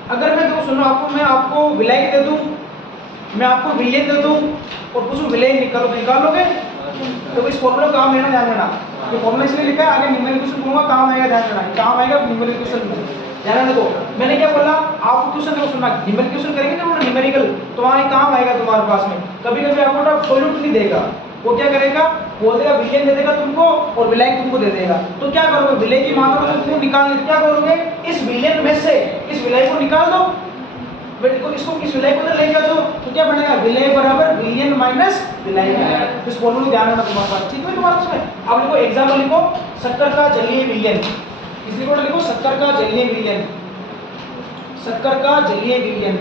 अगर मैं देखो सुनो मैं आपको विलायक दे दूं, मैं आपको विलयन दे दूं और पूछूं विलय निकालो, तो निकालोगे? तो इस फॉर्मूला काम लेना, ध्यान देना, ये फॉर्मूला इसलिए लिखा है, आगे न्यूमेरिकल क्वेश्चन दूंगा काम आएगा, ध्यान देना काम आएगा न्यूमेरिकल क्वेश्चन में, ध्यान देखो मैंने क्या बोला आपको, क्वेश्चन देखो सुनना, न्यूमेरिकल क्वेश्चन करेंगे जब न्यूमेरिकल तो वहां काम आएगा तुम्हारे पास में, कभी कभी आपको सॉल्यूट नहीं देगा, वो क्या करेगा, बोल देगा विलयन दे देगा तुमको और विलायक तुमको दे देगा, तो क्या करोगे, विलय की मात्रा को तुम निकालने, क्या करोगे, इस विलयन में से इस विलय को निकाल दो, देखो इसको इस विलय को ले जाओ तो क्या बनेगा, विलय बराबर विलयन माइनस विलय, इस फॉर्मूले को ध्यान रखना तुम्हारे पास, ठीक है तुम्हारे पास में। अब लिखो एग्जांपल लिखो, शक्कर का जलीय विलयन, इसलिए को लिखो शक्कर का जलीय विलयन, शक्कर का जलीय विलयन।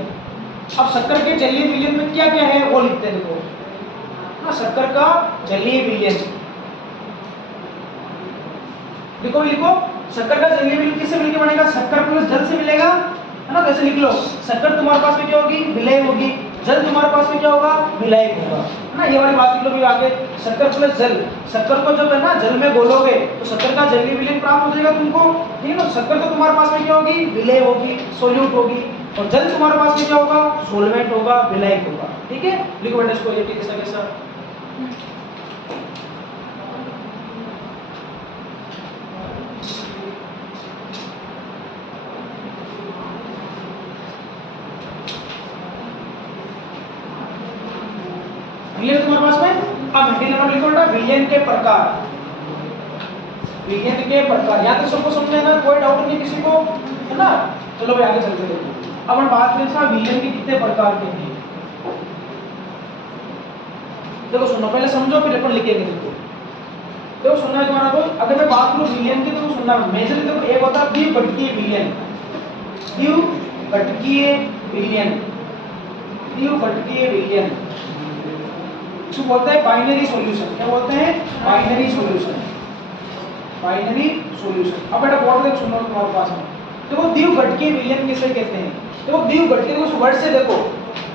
अब शक्कर के जलीय विलयन में क्या क्या है वो लिखते हैं, देखो ना, शक्कर का जलीय विलयन, लिखो शक्कर का जलीय विलयन किससे मिलकर बनेगा, शक्कर प्लस जल से मिलेगा, है ना, कैसे लिख लो, शक्कर तुम्हारे पास में क्या होगी, विलय होगी, जल तुम्हारे पास में क्या होगा, विलायक होगा, ना, ये वाली बात लो भी आगे। शक्कर प्लस जल, शक्कर को जब है ना जल में घोलोगे तो शक्कर का जलीय विलयन प्राप्त हो जाएगा तुमको, ठीक है ना। शक्कर तो तुम्हारे पास में क्या होगी, विलेय होगी, सोल्यूट होगी, और जल तुम्हारे पास में क्या होगा, सोलवेंट होगा, विलायक होगा, ठीक है। लिखो बेटा इसको, ये कैसा कैसा। विलयन तुम्हारे पास में। अब हेडिंग नंबर लिखो बेटा, विलयन के प्रकार। विलयन के प्रकार, या तो सबको समझ ना, कोई डाउट नहीं किसी को, है ना। चलो भाई आगे चलते हैं। अब हम बात करें साहब विलयन के कितने प्रकार के हैं। देखो सुनो, पहले समझो फिर अपन लिखेंगे। देखो सुनना है तुम्हारा को, अगर मैं बात करूं विलयन की तो सुनना मेजर। देखो एक होता है द्विघटकीय विलयन, द्विघटकीय विलयन, द्विघटकीय विलयन इसको बोलते हैं बाइनरी सॉल्यूशन। क्या बोलते हैं, बाइनरी सॉल्यूशन, बाइनरी सॉल्यूशन। अब बेटा बोर्ड देख सुनो तुम्हारे पास में। देखो द्विघटकीय विलयन किसे कहते हैं। देखो द्विघटकीय, देखो उस वर्ड से देखो,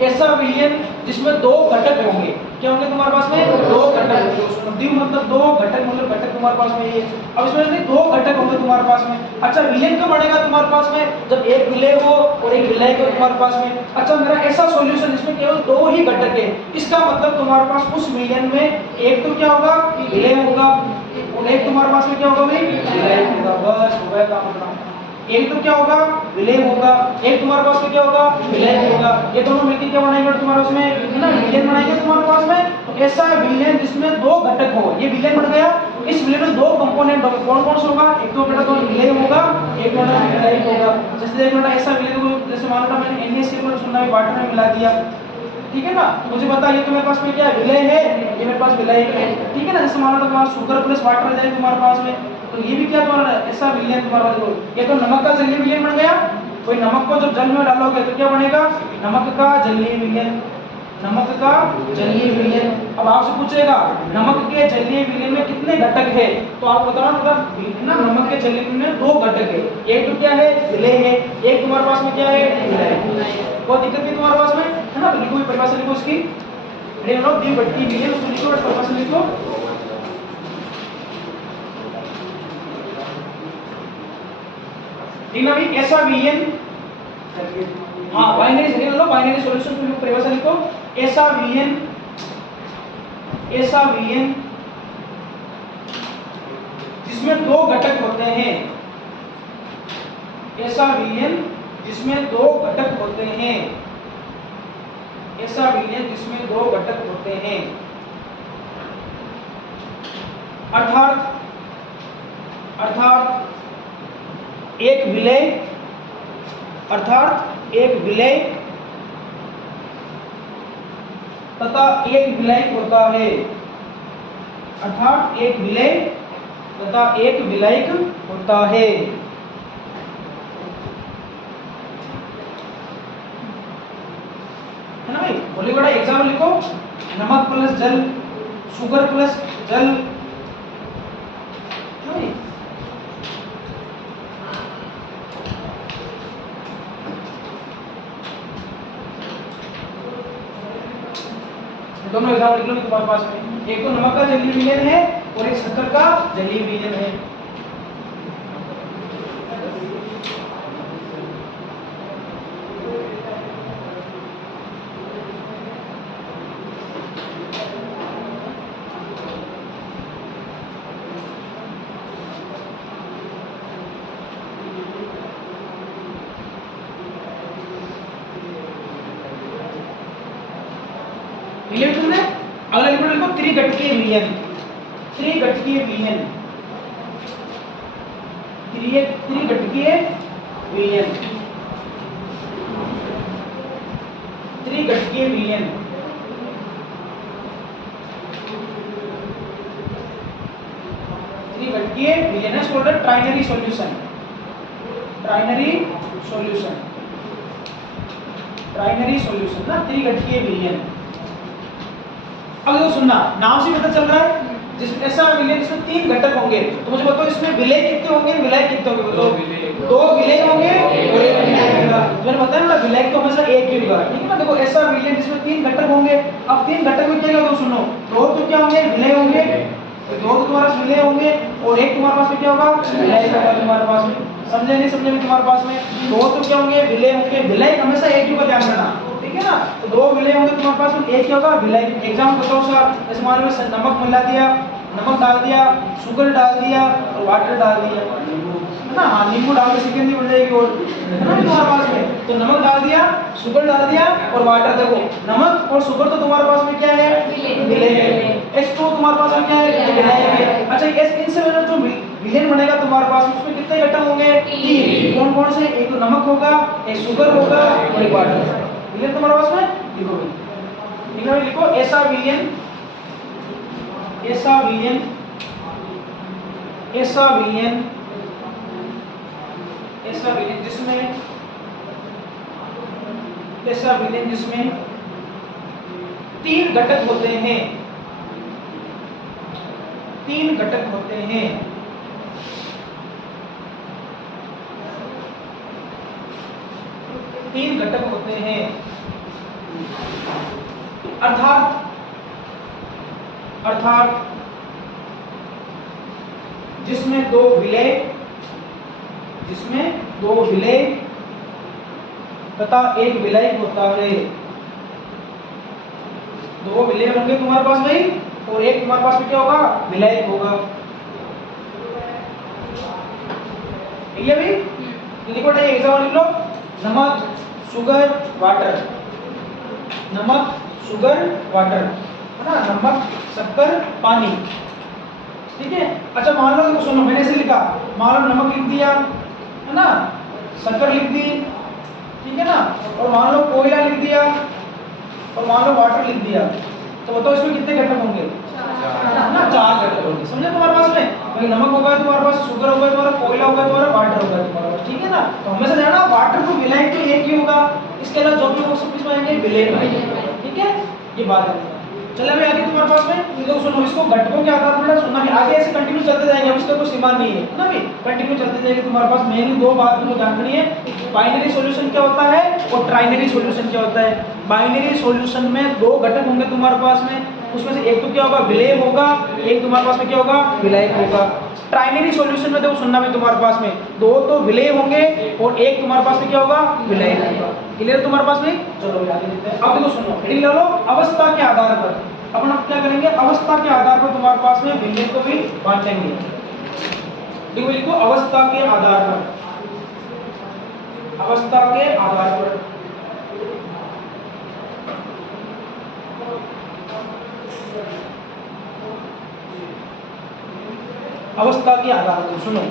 ऐसा विलयन जिसमें दो घटक होंगे। क्या होंगे तुम्हारे पास में, दो घटक होंगे। द्वि मतलब दो, घटक मतलब घटक तुम्हारे पास में ये। अब इसमें नहीं दो घटक होंगे तुम्हारे पास में। अच्छा विलयन कब बनेगा तुम्हारे पास में, जब एक विलेय हो और एक विलायक हो तुम्हारे पास में। अच्छा मेरा ऐसा सॉल्यूशन जिसमें केवल दो ही घटक है, इसका मतलब तुम्हारे पास उस विलयन में एक तो क्या होगा, विलेय होगा, और एक तुम्हारे पास में क्या होगा भाई, विलायक होगा। बस हो गया काम अपना। एक तो क्या होगा, विलेय होगा, एक तुम्हारे पास में क्या होगा, विलायक होगा। ये दोनों मिलकर क्या बनाएंगे तुम्हारे उसमें, है ना, विलयन बनाएंगे तुम्हारे पास में। तो ऐसा विलयन जिसमें दो घटक हो, ये विलयन बन गया। इस विलयन में दो कंपोनेंट होंगे, कौन कौन से होगा, एक तो बेटा तो विलेय होगा, एक बेटा विलायक होगा। जैसे एक बेटा ऐसा विलयन को, जैसे मान लो मैंने NaCl में सुना है वाटर में मिला दिया, ठीक है ना, मुझे पता ये तो मेरे पास में क्या है, विलेय है, ये मेरे पास विलायक है, ठीक है ना। जैसे मान लो तुम्हारा शुगर प्लस वाटर आ जाए तुम्हारे पास में, तो ये भी क्या तुम्हारा ऐसा विलयन तुम्हारा देखो, ये तो नमक का जलीय विलयन बन गया। कोई नमक को जब जल में डालोगे तो क्या बनेगा, नमक का जलीय विलयन, नमक का जलीय विलयन। अब आपसे पूछेगा नमक के जलीय विलयन में कितने घटक है, तो आप बताओ ना, नमक के जलीय विलयन में दो घटक है। एक तो क्या है, विलेय है, एक तुम्हारे पास में क्या है, विलायक। कोई दिक्कत नहीं तुम्हारे पास में, है ना। तो लिखो परिभाषा, लिखो उसकी, द्विघटकीय विलयन, उसको लिखो परिभाषा लिखो। ठीक ना भाई, ऐसा विलयन, हाँ बाइनरी सेकेंड लो, बाइनरी सॉल्यूशन में परिभाषा लिखो। ऐसा विलयन, ऐसा विलयन जिसमें दो घटक होते हैं, ऐसा विलयन जिसमें दो घटक होते हैं, ऐसा विलयन जिसमें दो घटक होते हैं, अर्थात एक विलेय, अर्थात एक विलेय तथा एक विलायक होता है, अर्थात एक विलेय तथा एक विलायक होता है। है ना भाई, बोलिए बड़ा एग्जाम्पल लिखो, नमक प्लस जल, शुगर प्लस जल, दोनों एग्जाम्पल लिख लो तुम्हारे पास में। एक तो नमक का जलीय विलयन है और एक शक्कर का जलीय विलयन है। अगला लिखो, लिखो त्रिघटकीय विलयन, त्रिघटकीय विलयन, त्रिघटकीय विलयन, त्रिघटकीय विलयन। त्रिघटकीय विलयन is called a trinary solution, trinary solution, trinary solution ना, त्रिघटकीय विलयन। अब देखो सुनना, नाम से पता चल रहा है जिसमें ऐसा विलयन जिसमें तीन घटक होंगे, तो मुझे बताओ इसमें विलेय कितने होंगे, विलायक कितने होंगे, बताओ। दो विलेय होंगे और एक विलायक होगा। तो मैंने बताया ना विलायक तो हमेशा एक ही होगा, ठीक है ना। देखो ऐसा विलयन जिसमें 3 घटक होंगे, अब 3 घटक में क्या होगा सुनो, 2 तो क्या होंगे विलय होंगे, 2 तो तुम्हारे पास विलय होंगे और एक तुम्हारे पास में क्या होगा विलायक होगा तुम्हारे पास में। समझे नहीं समझे तुम्हारे पास में 2 तो क्या होंगे विलय होंगे, विलायक हमेशा एक ही होगा, ध्यान रखना, ठीक है ना। तो 2 विलय होंगे तुम्हारे पास में, एक क्या होगा विलायक। एग्जांपल बताओ सर, जैसे मान लो नमक मिला दिया, नमक डाल दिया, शुगर डाल दिया और वाटर डाल दिया, है ना। हाँ नींबू डाल के सेकेंड बन जाएगी और, है ना तुम्हारे पास में। तो नमक डाल दिया, शुगर डाल दिया और वाटर। देखो नमक और शुगर तो तुम्हारे पास में क्या है विलय है, H2 तुम्हारे पास में क्या है विलायक है। अच्छा इनसे जो विलयन बनेगा तुम्हारे पास में, उसमें कितने घटक होंगे 3। कौन कौन से, एक तो नमक होगा, एक शुगर होगा और एक वाटर। विलयन तुम्हारे पास में लिखो भाई, लिखो ऐसा विलयन, ऐसा विलयन, ऐसा विलयन, ऐसा विलयन जिसमें, ऐसा विलयन जिसमें 3 घटक होते हैं, 3 घटक होते हैं, 3 घटक होते हैं, अर्थात जिसमें 2 विलय, जिसमें 2 विलय तथा 1 विलायक होता है। 2 विलय होंगे तुम्हारे पास भाई और एक तुम्हारे पास में क्या होगा विलायक होगा, ठीक है भाई। लिखो एग्जाम्पल लिख लो, नमक शुगर वाटर, नमक शुगर वाटर, है ना, नमक शक्कर पानी, ठीक है। अच्छा मान लो सुनो, मैंने ऐसे लिखा, मान लो नमक लिख दिया, है ना, शक्कर लिख दी, ठीक है ना, और मान लो कोयला लिख दिया और मान लो वाटर लिख दिया, तो बताओ इसमें कितने घटक होंगे ना 4 घटक होंगे। समझे तुम्हारे पास में, भाई नमक होगा तुम्हारे पास, शुगर होगा तुम्हारा, कोयला होगा तुम्हारा, वाटर होगा तुम्हारे पास, ठीक है ना। तो हमेशा ध्यान, वाटर तो विलायक तो एक ही होगा, इसके अलावा जो भी वो सब किसमें आएंगे विलय में आएंगे, ठीक है। ये बात है। चले अभी आगे तुम्हारे पास में ये देखो सुनो, इसको घटकों के आधार पर सुनना भी, आगे ऐसे कंटिन्यू चलते जाएंगे, अब इसका कोई सीमा नहीं है ना भी, कंटिन्यू चलते जाएंगे तुम्हारे पास। मेनली 2 बात तुमको जाननी है, बाइनरी सॉल्यूशन क्या होता है और ट्राइनरी सॉल्यूशन क्या होता है। बाइनरी सॉल्यूशन में 2 घटक होंगे तुम्हारे पास में, उसमें से एक तो क्या होगा विलय होगा, एक तुम्हारे पास में क्या होगा विलायक होगा। ट्राइनरी सॉल्यूशन में देखो सुनना भी तुम्हारे पास में 2 तो विलय होंगे और एक तुम्हारे पास में क्या होगा विलायक होगा। क्लियर तुम्हारे पास में, चलो आगे देखते हैं। अब देखो सुनो, हेडिंग ले लो, अवस्था के आधार पर अपन अब क्या करेंगे, अवस्था के आधार पर तुम्हारे पास में विलयन को भी बांटेंगे। देखो लिखो अवस्था के आधार पर, अवस्था के आधार पर, अवस्था के आधार पर सुनो।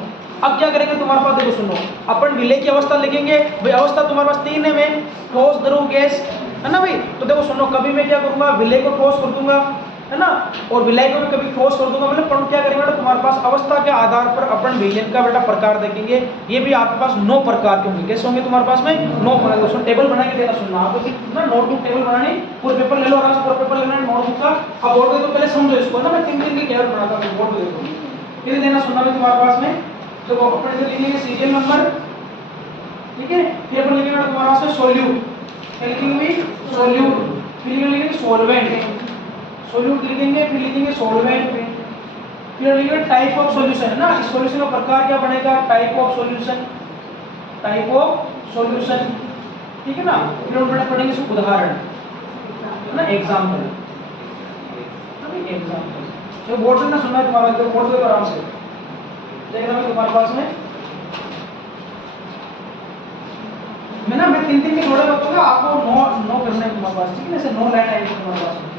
अब क्या करेंगे तुम्हारे पास, देखो सुनो, अपन विलय की अवस्था लिखेंगे भाई। अवस्था तुम्हारे पास 3 है, में ठोस द्रव गैस, है ना भाई। तो देखो सुनो, कभी मैं क्या करूंगा विलय को ठोस कर दूंगा, है ना, और विलय को भी कभी ठोस कर दूंगा। मतलब पर क्या करेंगे बेटा, तुम्हारे पास अवस्था के आधार पर अपन विलयन का बेटा प्रकार देखेंगे। ये भी आपके पास 9 प्रकार के होंगे। कैसे होंगे तुम्हारे पास में 9 प्रकार। सुनो टेबल बना के देना, सुनना आपको ना, नोटबुक टेबल बनानी, पूरा पेपर ले लो आराम से, पूरा पेपर ले लेना नोटबुक का। अब बोर्ड पे तो पहले समझो इसको ना, मैं 3 की टेबल बनाता हूं, बोर्ड पे देखो फिर देना सुनना भी तुम्हारे पास में। तो अपन इधर लिखेंगे सीरियल नंबर, ठीक है। फिर अपन लिखेंगे तुम्हारे पास में सोल्यूट, क्या लिखेंगे सोल्यूट, फिर लिखेंगे सॉल्वेंट, सोल्यूट लिखेंगे, फिर लिखेंगे सॉल्वेंट, फिर लिखेंगे टाइप ऑफ सॉल्यूशन, है ना। इस सॉल्यूशन का प्रकार क्या बनेगा type of solution, type of solution, ठीक है ना। फिर हम पढ़ेंगे इसको उदाहरण, है ना, एग्जांपल, एग्जांपल। तो बोर्ड से ना सुनना है तुम्हारा, तो बोर्ड से आराम से देखना है तुम्हारे पास में। मैं 3 के थोड़े बताऊंगा आपको, 9 करना है तुम्हारे पास, ठीक है। ऐसे 9 लाइन आएगी तुम्हारे पास में,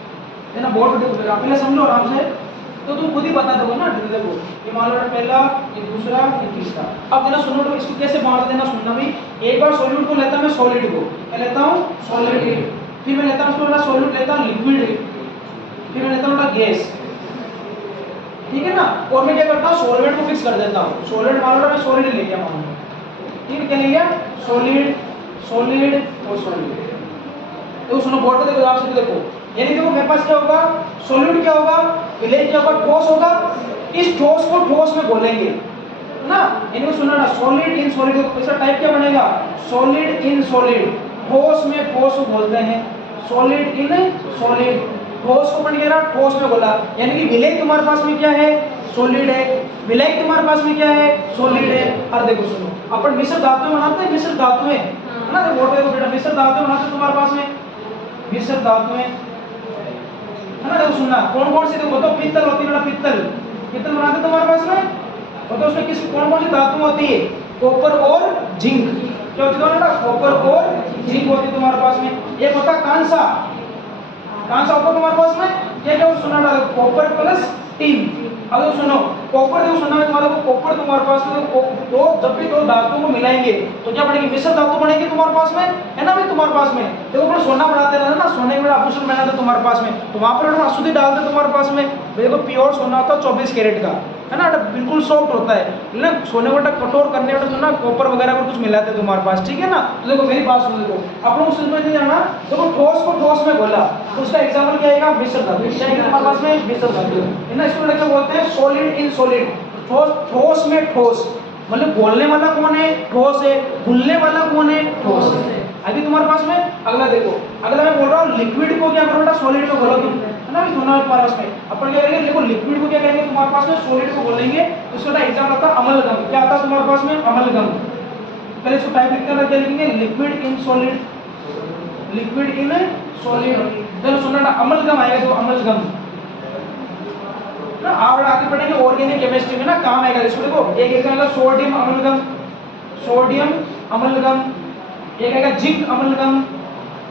है ना। बोर्ड पे देखो, पहले समझो आराम से, तो तुम खुद ही बता दोगे ना। देखो ये मान लो पहला, ये दूसरा, ये तीसरा। अब देना सुनो, तो इसको कैसे बांट देना सुनना भी। एक बार सॉल्यूट को लेता हूं मैं, सॉलिड को क्या लेता हूं सॉलिड, फिर मैं लेता हूं उसको सॉल्यूट लेता हूं लिक्विड, फिर मैं लेता हूं गैस, ठीक है ना। और मैं क्या करता हूं सॉल्वेंट को फिक्स कर देता हूं। सॉलिड मान लो मैं सॉलिड ले गया, मान लो, ठीक है, क्या ले गया सॉलिड, सॉलिड और सॉलिड। तो सुनो बोर्ड पे देखो, आप से देखो, यानी देखो मेरे पास क्या होगा सॉल्यूट क्या होगा विलय क्या होगा ठोस होगा। इस ठोस को ठोस में घोलेंगे, ना, इनको सुनना ना, सॉलिड इन सॉलिड, इसका टाइप क्या बनेगा, सॉलिड इन सॉलिड, ठोस में ठोस को बोलते हैं, सॉलिड इन सॉलिड, ठोस को बन गया ठोस में बोला, यानी कि विलेय तुम्हारे पास में क्या है, सॉलिड है, विलेय तुम्हारे पास में क्या है, सॉलिड है। और देखो सुनो, अपन मिश्र धातु बनाते हैं, मिश्र धातु है ना, देखो बेटा मिश्र धातु बनाते हैं तुम्हारे पास में, मिश्र धातु है ना, देखो सुनना कौन कौन सी, देखो तो पित्तल होती है बेटा, पित्तल, पित्तल बनाते हैं तुम्हारे पास में, तो उसमें किस कौन कौन सी धातु होती है, कॉपर और जिंक, क्या होती है बेटा, कॉपर और जिंक होती है तुम्हारे पास में। एक होता कांसा, कांसा होता है तुम्हारे पास में, ये क्या सुनना, कॉपर प्लस टिन। अगर सुनो कॉपर, देखो सुनना है तुम्हारे को, कॉपर तुम्हारे पास में दो, जब भी दो धातुओं को मिलाएंगे तो क्या बनेगी, मिश्र धातु बनेगी तुम्हारे पास में, है ना भाई तुम्हारे पास में। देखो अपना सोना बनाते रहते ना, सोने में आभूषण बनाते तुम्हारे पास में, तो वहां पर हम अशुद्धि डालते तुम्हारे पास में, देखो प्योर सोना होता है 24 कैरेट का, है ना, बिल्कुल सॉफ्ट होता है ना, सोने को कठोर करने में सुनना कॉपर वगैरह को कुछ मिलाते हैं तुम्हारे पास, ठीक है ना। तो देखो मेरी बात सुन, देखो आप लोग समझ में जाना, देखो ठोस को ठोस में बोला तो उसका एग्जांपल क्या आएगा, मिश्र धातु, क्या आएगा तुम्हारे पास में, मिश्र धातु, है ना। इसको क्या बोलते हैं, सॉलिड इन सॉलिड, ठोस ठोस में ठोस, मतलब बोलने वाला कौन है, ठोस है, घुलने वाला कौन है, ठोस है। अभी तुम्हारे पास में अगला देखो, अगला मैं बोल रहा हूँ लिक्विड को क्या करो बेटा, सॉलिड को बोलो तुम, है ना, सोना तुम्हारे पास में, अपन क्या करेंगे, देखो लिक्विड को क्या करेंगे तुम्हारे पास में, सॉलिड को बोलेंगे, तो उसका एग्जांपल आता है अमलगम, क्या आता है तुम्हारे पास में, अमलगम। पहले इसको टाइप लिखते हैं, क्या लिखेंगे, liquid in solid, liquid in solid, देखो सुनना अमलगम आएगा, तो अमलगम ना, और आगे पढ़ेंगे ऑर्गेनिक केमिस्ट्री में ना काम आएगा। इसको देखो एक example sodium amalgam, sodium amalgam, एक आएगा जिंक अमलगम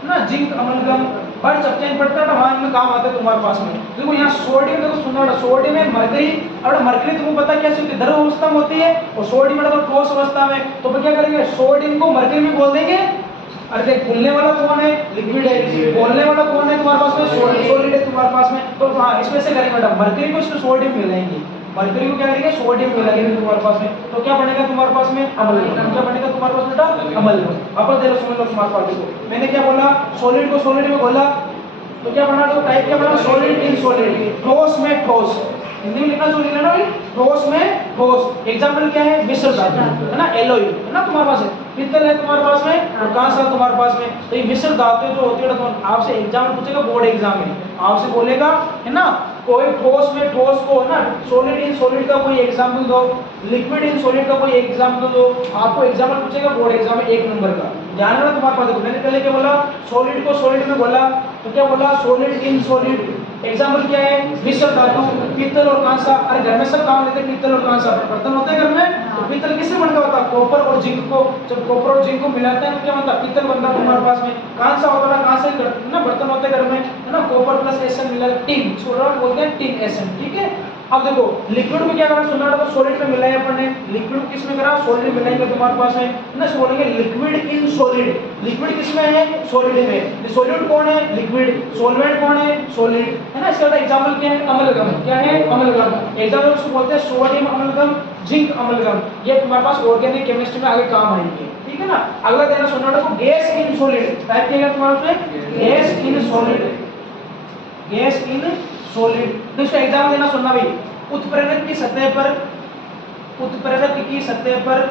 ना, जिंक अमलगम, बट चैप्टर पढ़ता है वहां में काम आता है तुम्हारे पास में। देखो यहाँ सोडियम, देखो सुनना, सोडियम में मरकरी, और मरकरी तुमको पता कैसे होती है, द्रव अवस्था में होती है, और सोडियम तो ठोस अवस्था में, तो फिर क्या करेंगे, सोडियम को मरकरी में बोल देंगे। अरे देख बोलने वाला कौन है, लिक्विड है, बोलने वाला कौन है तुम्हारे पास में, सॉलिड है तुम्हारे पास में, तो हाँ इसमें से करेंगे बेटा, मरकरी को इसमें सोडियम मिलाएंगे, मरकरी को क्या करेंगे, सोडियम मिलाएंगे तुम्हारे पास में, तो क्या बनेगा तुम्हारे पास में, अमलगम, क्या बनेगा तुम्हारे पास बेटा, अमलगम। अब देखो समझ लो तुम्हारे पास, देखो मैंने क्या बोला, सॉलिड को सॉलिड में बोला, तो क्या बना, तो टाइप क्या बना, सॉलिड इन सॉलिड, ठोस में ठोस, हिंदी में लिखना जो लिखना ना भाई, ठोस में ठोस। एग्जांपल क्या है, मिश्र धातु, है ना, एलॉय, है ना तुम्हारे पास है, पित्तल है तुम्हारे पास में, और कांसा तुम्हारे पास में, तो ये मिश्र धातु जो होती है, तो आपसे एग्जाम पूछेगा, बोर्ड एग्जाम में आपसे बोलेगा, है ना, कोई ठोस में ठोस को ना, सॉलिड इन सॉलिड का कोई एग्जांपल दो, लिक्विड इन सॉलिड का कोई एग्जांपल दो, आपको एग्जांपल पूछेगा बोर्ड एग्जाम में 1 नंबर का, ध्यान रखना तुम्हारे पास। मैंने पहले क्या बोला, सॉलिड को सॉलिड में बोला, तो क्या बोला, सॉलिड इन सॉलिड, एग्जांपल क्या है, मिश्र धातु, पित्तल और कांसा। अरे घर में सब काम लेते हैं, पित्तल और कांसा, बर्तन होते हैं घर में, तो पित्तल किससे बनता होता है, कॉपर और जिंक को, जब कॉपर और जिंक को मिलाते हैं तो क्या बनता है, पित्तल बनता है तुम्हारे पास में। कांसा होता है, कांसे ना बर्तन होते हैं घर में, है ना, कॉपर प्लस एसएन मिला टिन, छोटा बोलते हैं टिन एसएन, ठीक है। अब देखो लिक्विड में क्या करना, सुनना तो सॉलिड में मिलाया अपन ने, लिक्विड को किस में करा, सॉलिड में मिलाएंगे तुम्हारे पास में ना, बोलेंगे लिक्विड इन सॉलिड, लिक्विड किस में है, सॉलिड में, सॉल्यूट कौन है, लिक्विड, सॉल्वेंट कौन है, सॉलिड, है ना। इसका एग्जांपल क्या है, अमलगम, क्या है, अमलगम, एग्जांपल उसको बोलते हैं सोडियम अमलगम, जिंक अमलगम, ये तुम्हारे पास ऑर्गेनिक केमिस्ट्री में आगे काम आएंगे, ठीक है ना। अगला देना सुनना तो गैस इन सॉलिड, टाइप किया गया तुम्हारे पे, gas in solid, gas in solid, तो इसका एग्जांपल देना सुनना भाई, उत्प्रेरक की सतह पर, उत्प्रेरक की सतह पर,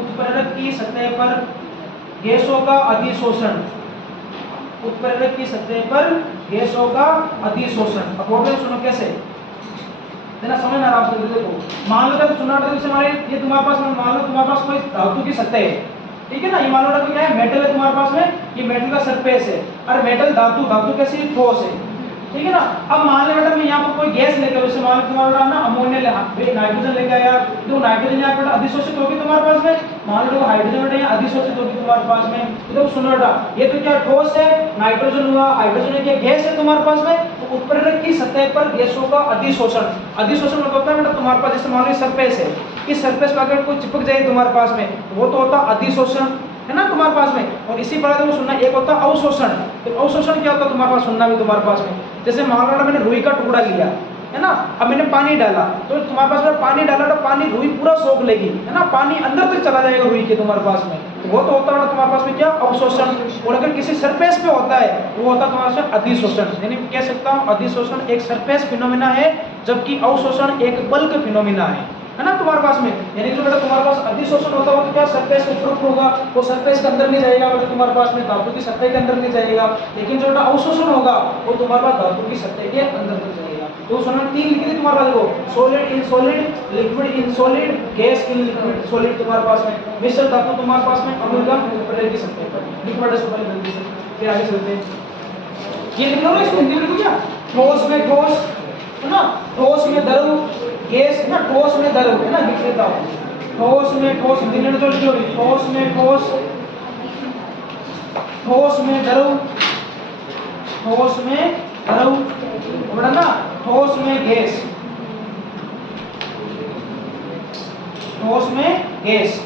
उत्प्रेरक की सतह पर गैसों का अधिशोषण, उत्प्रेरक की सतह पर गैसों का अधिशोषण। अब बोल रहे सुनो कैसे देना, समझ आराम से देखो। मान लो सुना हमारे ये तुम्हारे पास, मान लो तुम्हारे पास कोई धातु की सतह है, ठीक है ना, ये मान लो क्या है, मेटल है तुम्हारे पास में, ये मेटल का सरफेस है, और मेटल धातु, धातु कैसी, ठोस है, ठीक है ना। अब मान ले बेटा मैं यहाँ पर कोई गैस लेकर, जैसे मान लो तुम्हारा ना अमोनिया, नाइट्रोजन लेके आया, तो नाइट्रोजन यहाँ पर अधिशोषित होगी तुम्हारे पास में, मान लो हाइड्रोजन बेटा यहाँ अधिशोषित होगी तुम्हारे पास में, तो सुनो बेटा ये तो क्या ठोस है, नाइट्रोजन हुआ, हाइड्रोजन है, क्या गैस है तुम्हारे पास में, तो उत्प्रेरक की सतह पर गैसों का अधिशोषण, अधिशोषण मतलब होता है बेटा तुम्हारे पास, जैसे मान लो सरफेस है, इस सरफेस पर अगर कोई चिपक जाए तुम्हारे पास में, वो तो होता अधिशोषण, है ना तुम्हारे पास में। और इसी प्रकार सुनना, एक होता है अवशोषण, तो अवशोषण क्या होता है तुम्हारे पास, सुनना भी तुम्हारे पास में, जैसे मान लो मैंने रुई का टुकड़ा लिया, है ना, अब मैंने पानी डाला, तो तुम्हारे पास में पानी डाला तो पानी रुई पूरा सोख लेगी, है ना, पानी अंदर तक चला जाएगा रुई के तुम्हारे पास में, तो वो तो होता है तुम्हारे पास में क्या, अवशोषण। और अगर किसी सरफेस पे होता है वो होता है तुम्हारे पास अधिशोषण, यानी कह सकता हूँ अधिशोषण एक सरफेस फिनोमिना है, जबकि अवशोषण एक बल्क फिनोमिना है, है ना तुम्हारे पास में। यानी कि बेटा तुम्हारे पास अधिशोषण होता हुआ तो क्या सरफेस के उपयुक्त होगा, वो सरफेस के अंदर नहीं जाएगा बेटा तुम्हारे पास में, धातु की सतह के अंदर नहीं जाएगा। लेकिन जो बेटा अवशोषण होगा वो तुम्हारे पास धातु की सतह के अंदर तक जाएगा। तो उसमें 3 लिख दी तुम्हारे पास, देखो solid in solid, liquid in solid, gas in liquid solid तुम्हारे पास में। मिश्र धातु तुम्हारे पास में अम्लगम प्रलय की सतह पर, लिक्विड सुपर जल्दी से। फिर आगे चलते हैं, ये लिख लो इसको हिंदी में लिखो क्या, ठोस में ठोस है ना, ठोस में द्रव, गैस है ना, ठोस में द्रव है ना, लिख देता हूं ठोस में ठोस, हिंदी में जो लिखी होगी ठोस में ठोस, ठोस में द्रव, ठोस में द्रव बड़ा ना, ठोस में गैस, ठोस में गैस।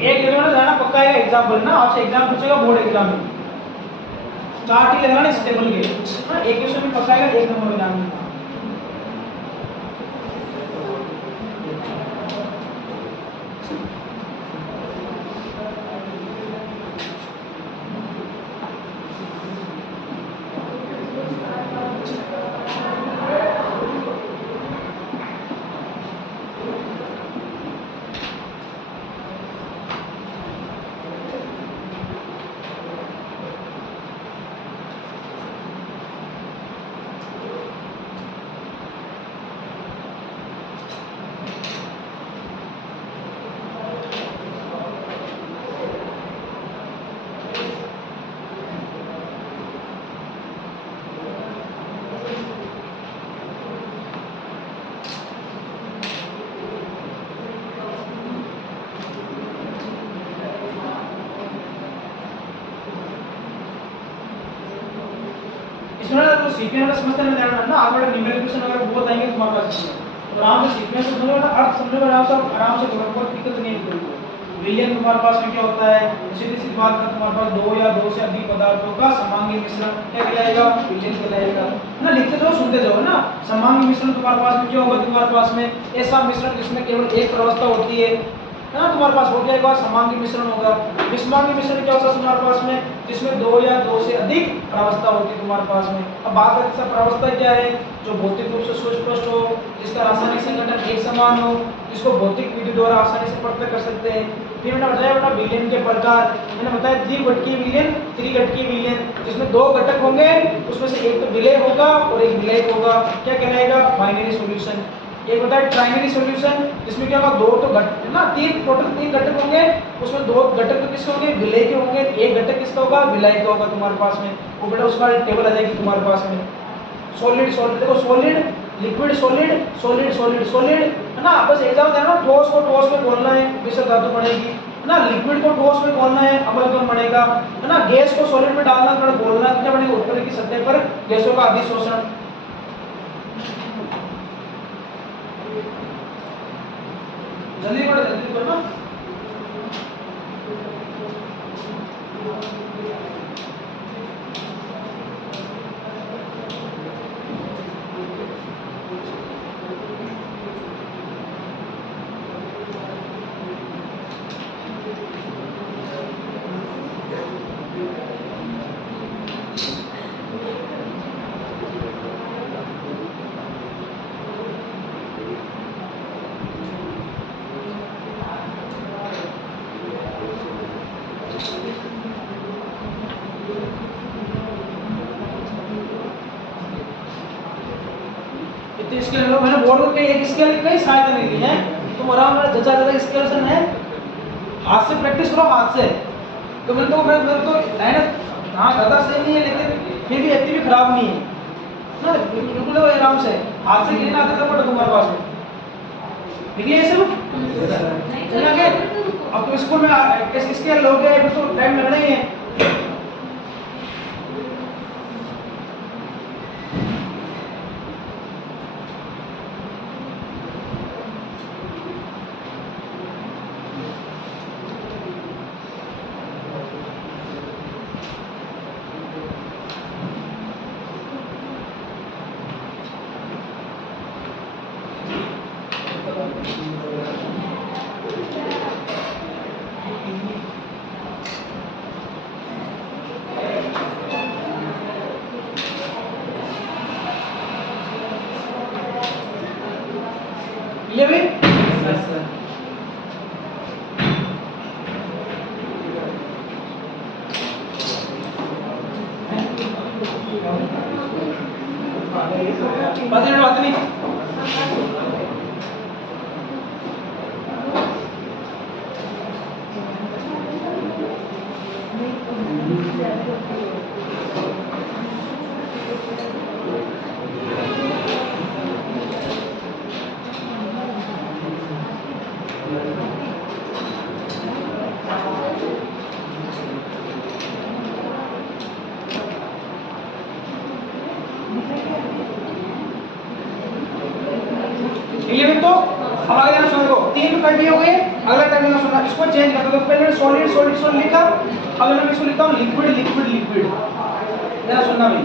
एक लेना जाना पक्का है एग्जांपल ना, आपसे एग्जाम पूछेगा बोर्ड एग्जाम में, चार्ट ही लगाना इस टेबल के ना, एक क्वेश्चन में पक्का है 1 नंबर इनाम। तो सीखने वाला समझते नहीं जाना ना, आप बड़ा न्यूमेरिकल क्वेश्चन अगर बहुत आएंगे तुम्हारे पास, तो आराम से सीखने से समझो ना, अर्थ समझो आराम से बहुत दिक्कत नहीं होगी। विलयन तुम्हारे पास में क्या होता है, सीधी सी बात है, तुम्हारे पास 2 या 2 से अधिक पदार्थों का समांगी मिश्रण क्या कहलाएगा, विलयन कहलाएगा ना। लिखते जाओ सुनते जाओ ना, समांगी मिश्रण तुम्हारे पास में क्या होगा, तुम्हारे पास में ऐसा मिश्रण जिसमें केवल एक प्रवस्था होती है ना, तुम्हारे पास हो जाएगा समांगी मिश्रण होगा। विषमांगी मिश्रण क्या होगा तुम्हारे पास में, जिसमें 2 या 2 से अधिक प्रावस्था होती है तुम्हारे पास में। अब बात करते हैं प्रावस्था क्या है, जो भौतिक रूप से सुस्पष्ट हो, जिसका रासायनिक संगठन एक समान हो, जिसको भौतिक विधि द्वारा आसानी से पता कर सकते हैं। फिर मैंने बताया बेटा विलयन के प्रकार, मैंने बताया द्विघटकीय विलयन, त्रिघटकीय विलयन, जिसमें 2 घटक होंगे, उसमें से एक तो विलय होगा और एक विलयक होगा, क्या कहलाएगा, बाइनरी सॉल्यूशन। एक होता है ट्राइनरी सॉल्यूशन, जिसमें क्या होगा 2 तो घटक ना, 3 टोटल 3 घटक होंगे, उसमें 2 घटक तो किसके होंगे, विलय के होंगे, एक घटक किसका होगा, विलय का होगा तुम्हारे पास में। वो बेटा उसका टेबल आ जाएगी तुम्हारे पास में। सॉलिड सॉलिड देखो, solid liquid solid solid solid solid है ना, बस एग्जाम है ना, ठोस को ठोस में बोलना है, मिश्र धातु बनेगी है ना, लिक्विड को ठोस में बोलना है, अम्लगम बनेगा है ना, गैस को सॉलिड में डालना थोड़ा बोलना है, क्या बनेगा, ऊपर की सतह पर गैसों का अधिशोषण। जल्दी करना। स्केल मैंने बोर्ड को एक स्केल की कई सहायता नहीं दी है, तुम आराम से जचा जचा स्केल से है, हाथ से प्रैक्टिस करो, हाथ से। तो मैं तो लाइन हाँ ज़्यादा सही नहीं है, लेकिन फिर भी इतनी भी खराब नहीं है ना, बिल्कुल आराम से हाथ से गिरना आता था तुम्हारे पास में, ठीक है ये सब चला के अब तो स्कूल में इसके लोग हैं तो टाइम लगना ही है। ये भी बात नहीं। ये भी तो अब आगे ना सुनो, तीन तो कर दिए हो गए, अगला कर देना सुनना, इसको चेंज कर दो। तो पहले सॉलिड सॉलिड सॉलिड लिखा, अब मैं इसको लिखता हूँ लिक्विड लिक्विड लिक्विड। जरा सुनना भाई,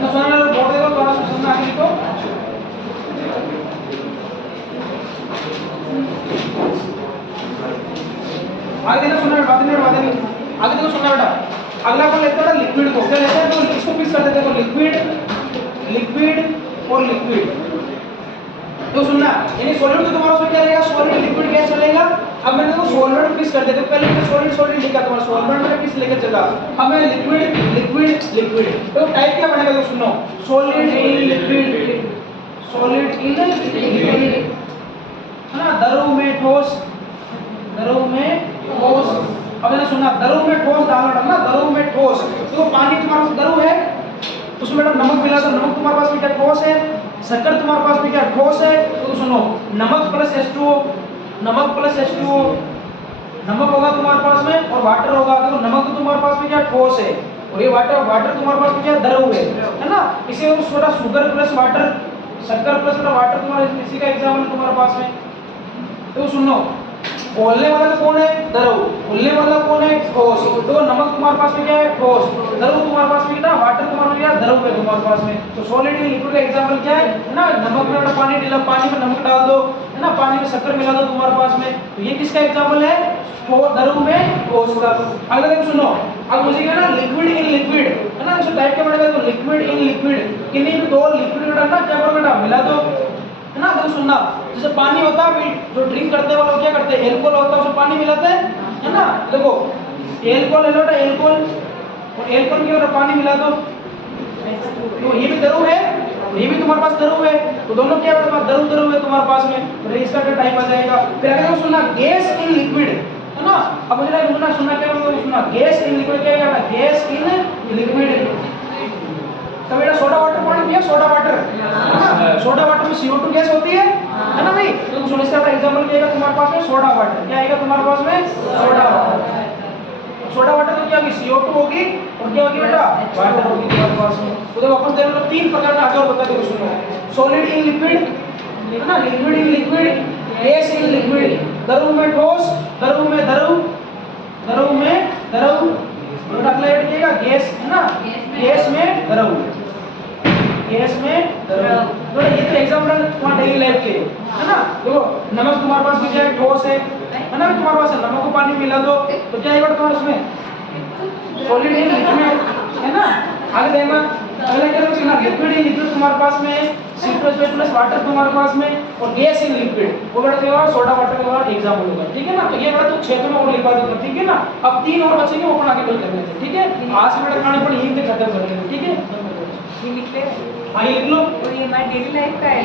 ना सुनना बोल दे दो, थोड़ा सा सुनना आगे लिखो। आगे देना सुनना, बात नहीं आगे देखो सुनना बेटा। अगला कौन लेते हैं लिक्विड को, क्या लेते हैं तो इसको फिक्स कर देते हैं लिक्विड लिक्विड और लिक्विड। तो सुनना, यानी सॉलिड तो तुम्हारा उसमें क्या रहेगा, सॉलिड लिक्विड गैस चलेगा। अब मैंने तो सॉल्वेंट फिक्स कर देते, पहले मैंने सॉलिड सॉलिड लिखा, तुम्हारा सॉल्वेंट में किस लेकर चला, अब मैं लिक्विड लिक्विड लिक्विड। तो टाइप क्या बनेगा तो सुनो, solid in liquid, solid in liquid है ना, द्रव में ठोस, द्रव में ठोस। अब मैंने सुना द्रव में ठोस डालना, द्रव में ठोस, तो पानी तुम्हारे पास द्रव है, उसमें मैडम नमक मिला, तो नमक तुम्हारे पास में क्या ठोस है, शक्कर तुम्हारे पास में क्या ठोस है। तो सुनो, नमक प्लस H2O, नमक प्लस H2O, नमक होगा तुम्हारे पास में और वाटर होगा। देखो नमक तो तुम्हारे पास में क्या ठोस है, और ये वाटर वाटर तुम्हारे पास में क्या द्रव है ना। इसे वो छोटा शुगर प्लस वाटर, शक्कर प्लस वाटर तुम्हारे इसी का एग्जाम्पल तुम्हारे पास में। तो सुनो, बोलने वाला कौन है, द्रव, बोलने वाला कौन है, ठोस। तो नमक तुम्हारे पास में क्या है, ठोस, द्रव तुम्हारे पास में क्या, वाटर तुम्हारे पास क्या, द्रव है तुम्हारे पास में। तो सॉलिड इन लिक्विड का एग्जांपल क्या है ना, नमक में पानी डाला, पानी में नमक डाल दो है ना, पानी में शक्कर मिला दो तुम्हारे पास में। तो ये किसका एग्जांपल है, द्रव में ठोस का। अगला देखो सुनो, अब मुझे क्या ना लिक्विड इन लिक्विड है ना, इसको टाइप क्या बनेगा तो लिक्विड इन लिक्विड, किन्हीं भी दो लिक्विड डालना, क्या करोगे मिला दो है ना। तो सुनना, जैसे पानी होता है, जो ड्रिंक करते हैं वो लोग क्या करते हैं, एल्कोहल होता है उसमें पानी मिलाते हैं है ना। देखो एल्कोहल है ना, एल्कोहल और एल्कोहल के ऊपर पानी मिला दो, तो ये भी द्रव है, ये भी तुम्हारे पास द्रव है। तो दोनों क्या है, द्रव द्रव है तुम्हारे पास में, तो इसका क्या टाइप आ जाएगा। फिर अगर सुनना गैस इन लिक्विड है ना, अब मुझे सुनना क्या मतलब, सुनना गैस इन लिक्विड क्या है, गैस इन लिक्विड। तो बेटा सोडा वाटर पानी पिया, सोडा वाटर है ना, सोडा वाटर में CO2 गैस होती है ना भाई। तो सुनो, इसका एग्जांपल क्या है तुम्हारे पास में, सोडा वाटर, क्या आएगा तुम्हारे पास में, सोडा वाटर। सोडा वाटर तो क्या होगी, CO2 होगी और क्या होगी बेटा, वाटर होगी तुम्हारे पास में। तो देखो अपन देखो तीन प्रकार का आगे और बता दो, सुनो, सॉलिड इन लिक्विड है ना, liquid in liquid, gas in liquid, द्रव में ठोस, द्रव में द्रव, द्रव में द्रव, और अगला देखिएगा गैस है ना, गैस में द्रव, गैस में द्रव। तो ये तो एग्जांपल तुम्हारे डेली लाइफ के है ना। देखो नमक तुम्हारे पास भी क्या है, ठोस है ना, तुम्हारे पास नमक को पानी मिला दो तो क्या आएगा तुम्हारे उसमें, सॉलिड इन लिक्विड है ना। आगे देखना, अगला क्या है, लिक्विड इन लिक्विड तुम्हारे पास में, C2H5 प्लस वाटर तुम्हारे पास में, और गैस इन लिक्विड वो बेटा क्या होगा, सोडा वाटर का एग्जांपल होगा, ठीक है ना। तो ये बेटा तो 6 में और लिखवा दूंगा, ठीक है ना। अब 3 और बचेंगे, वो अपन आगे कल कर लेते हैं, ठीक है। आज से बेटा कहानी पर यहीं तक खत्म कर लेंगे, ठीक है। ये लिख ले, हाँ ये लिख लो, और ये हमारी डेली लाइफ का है।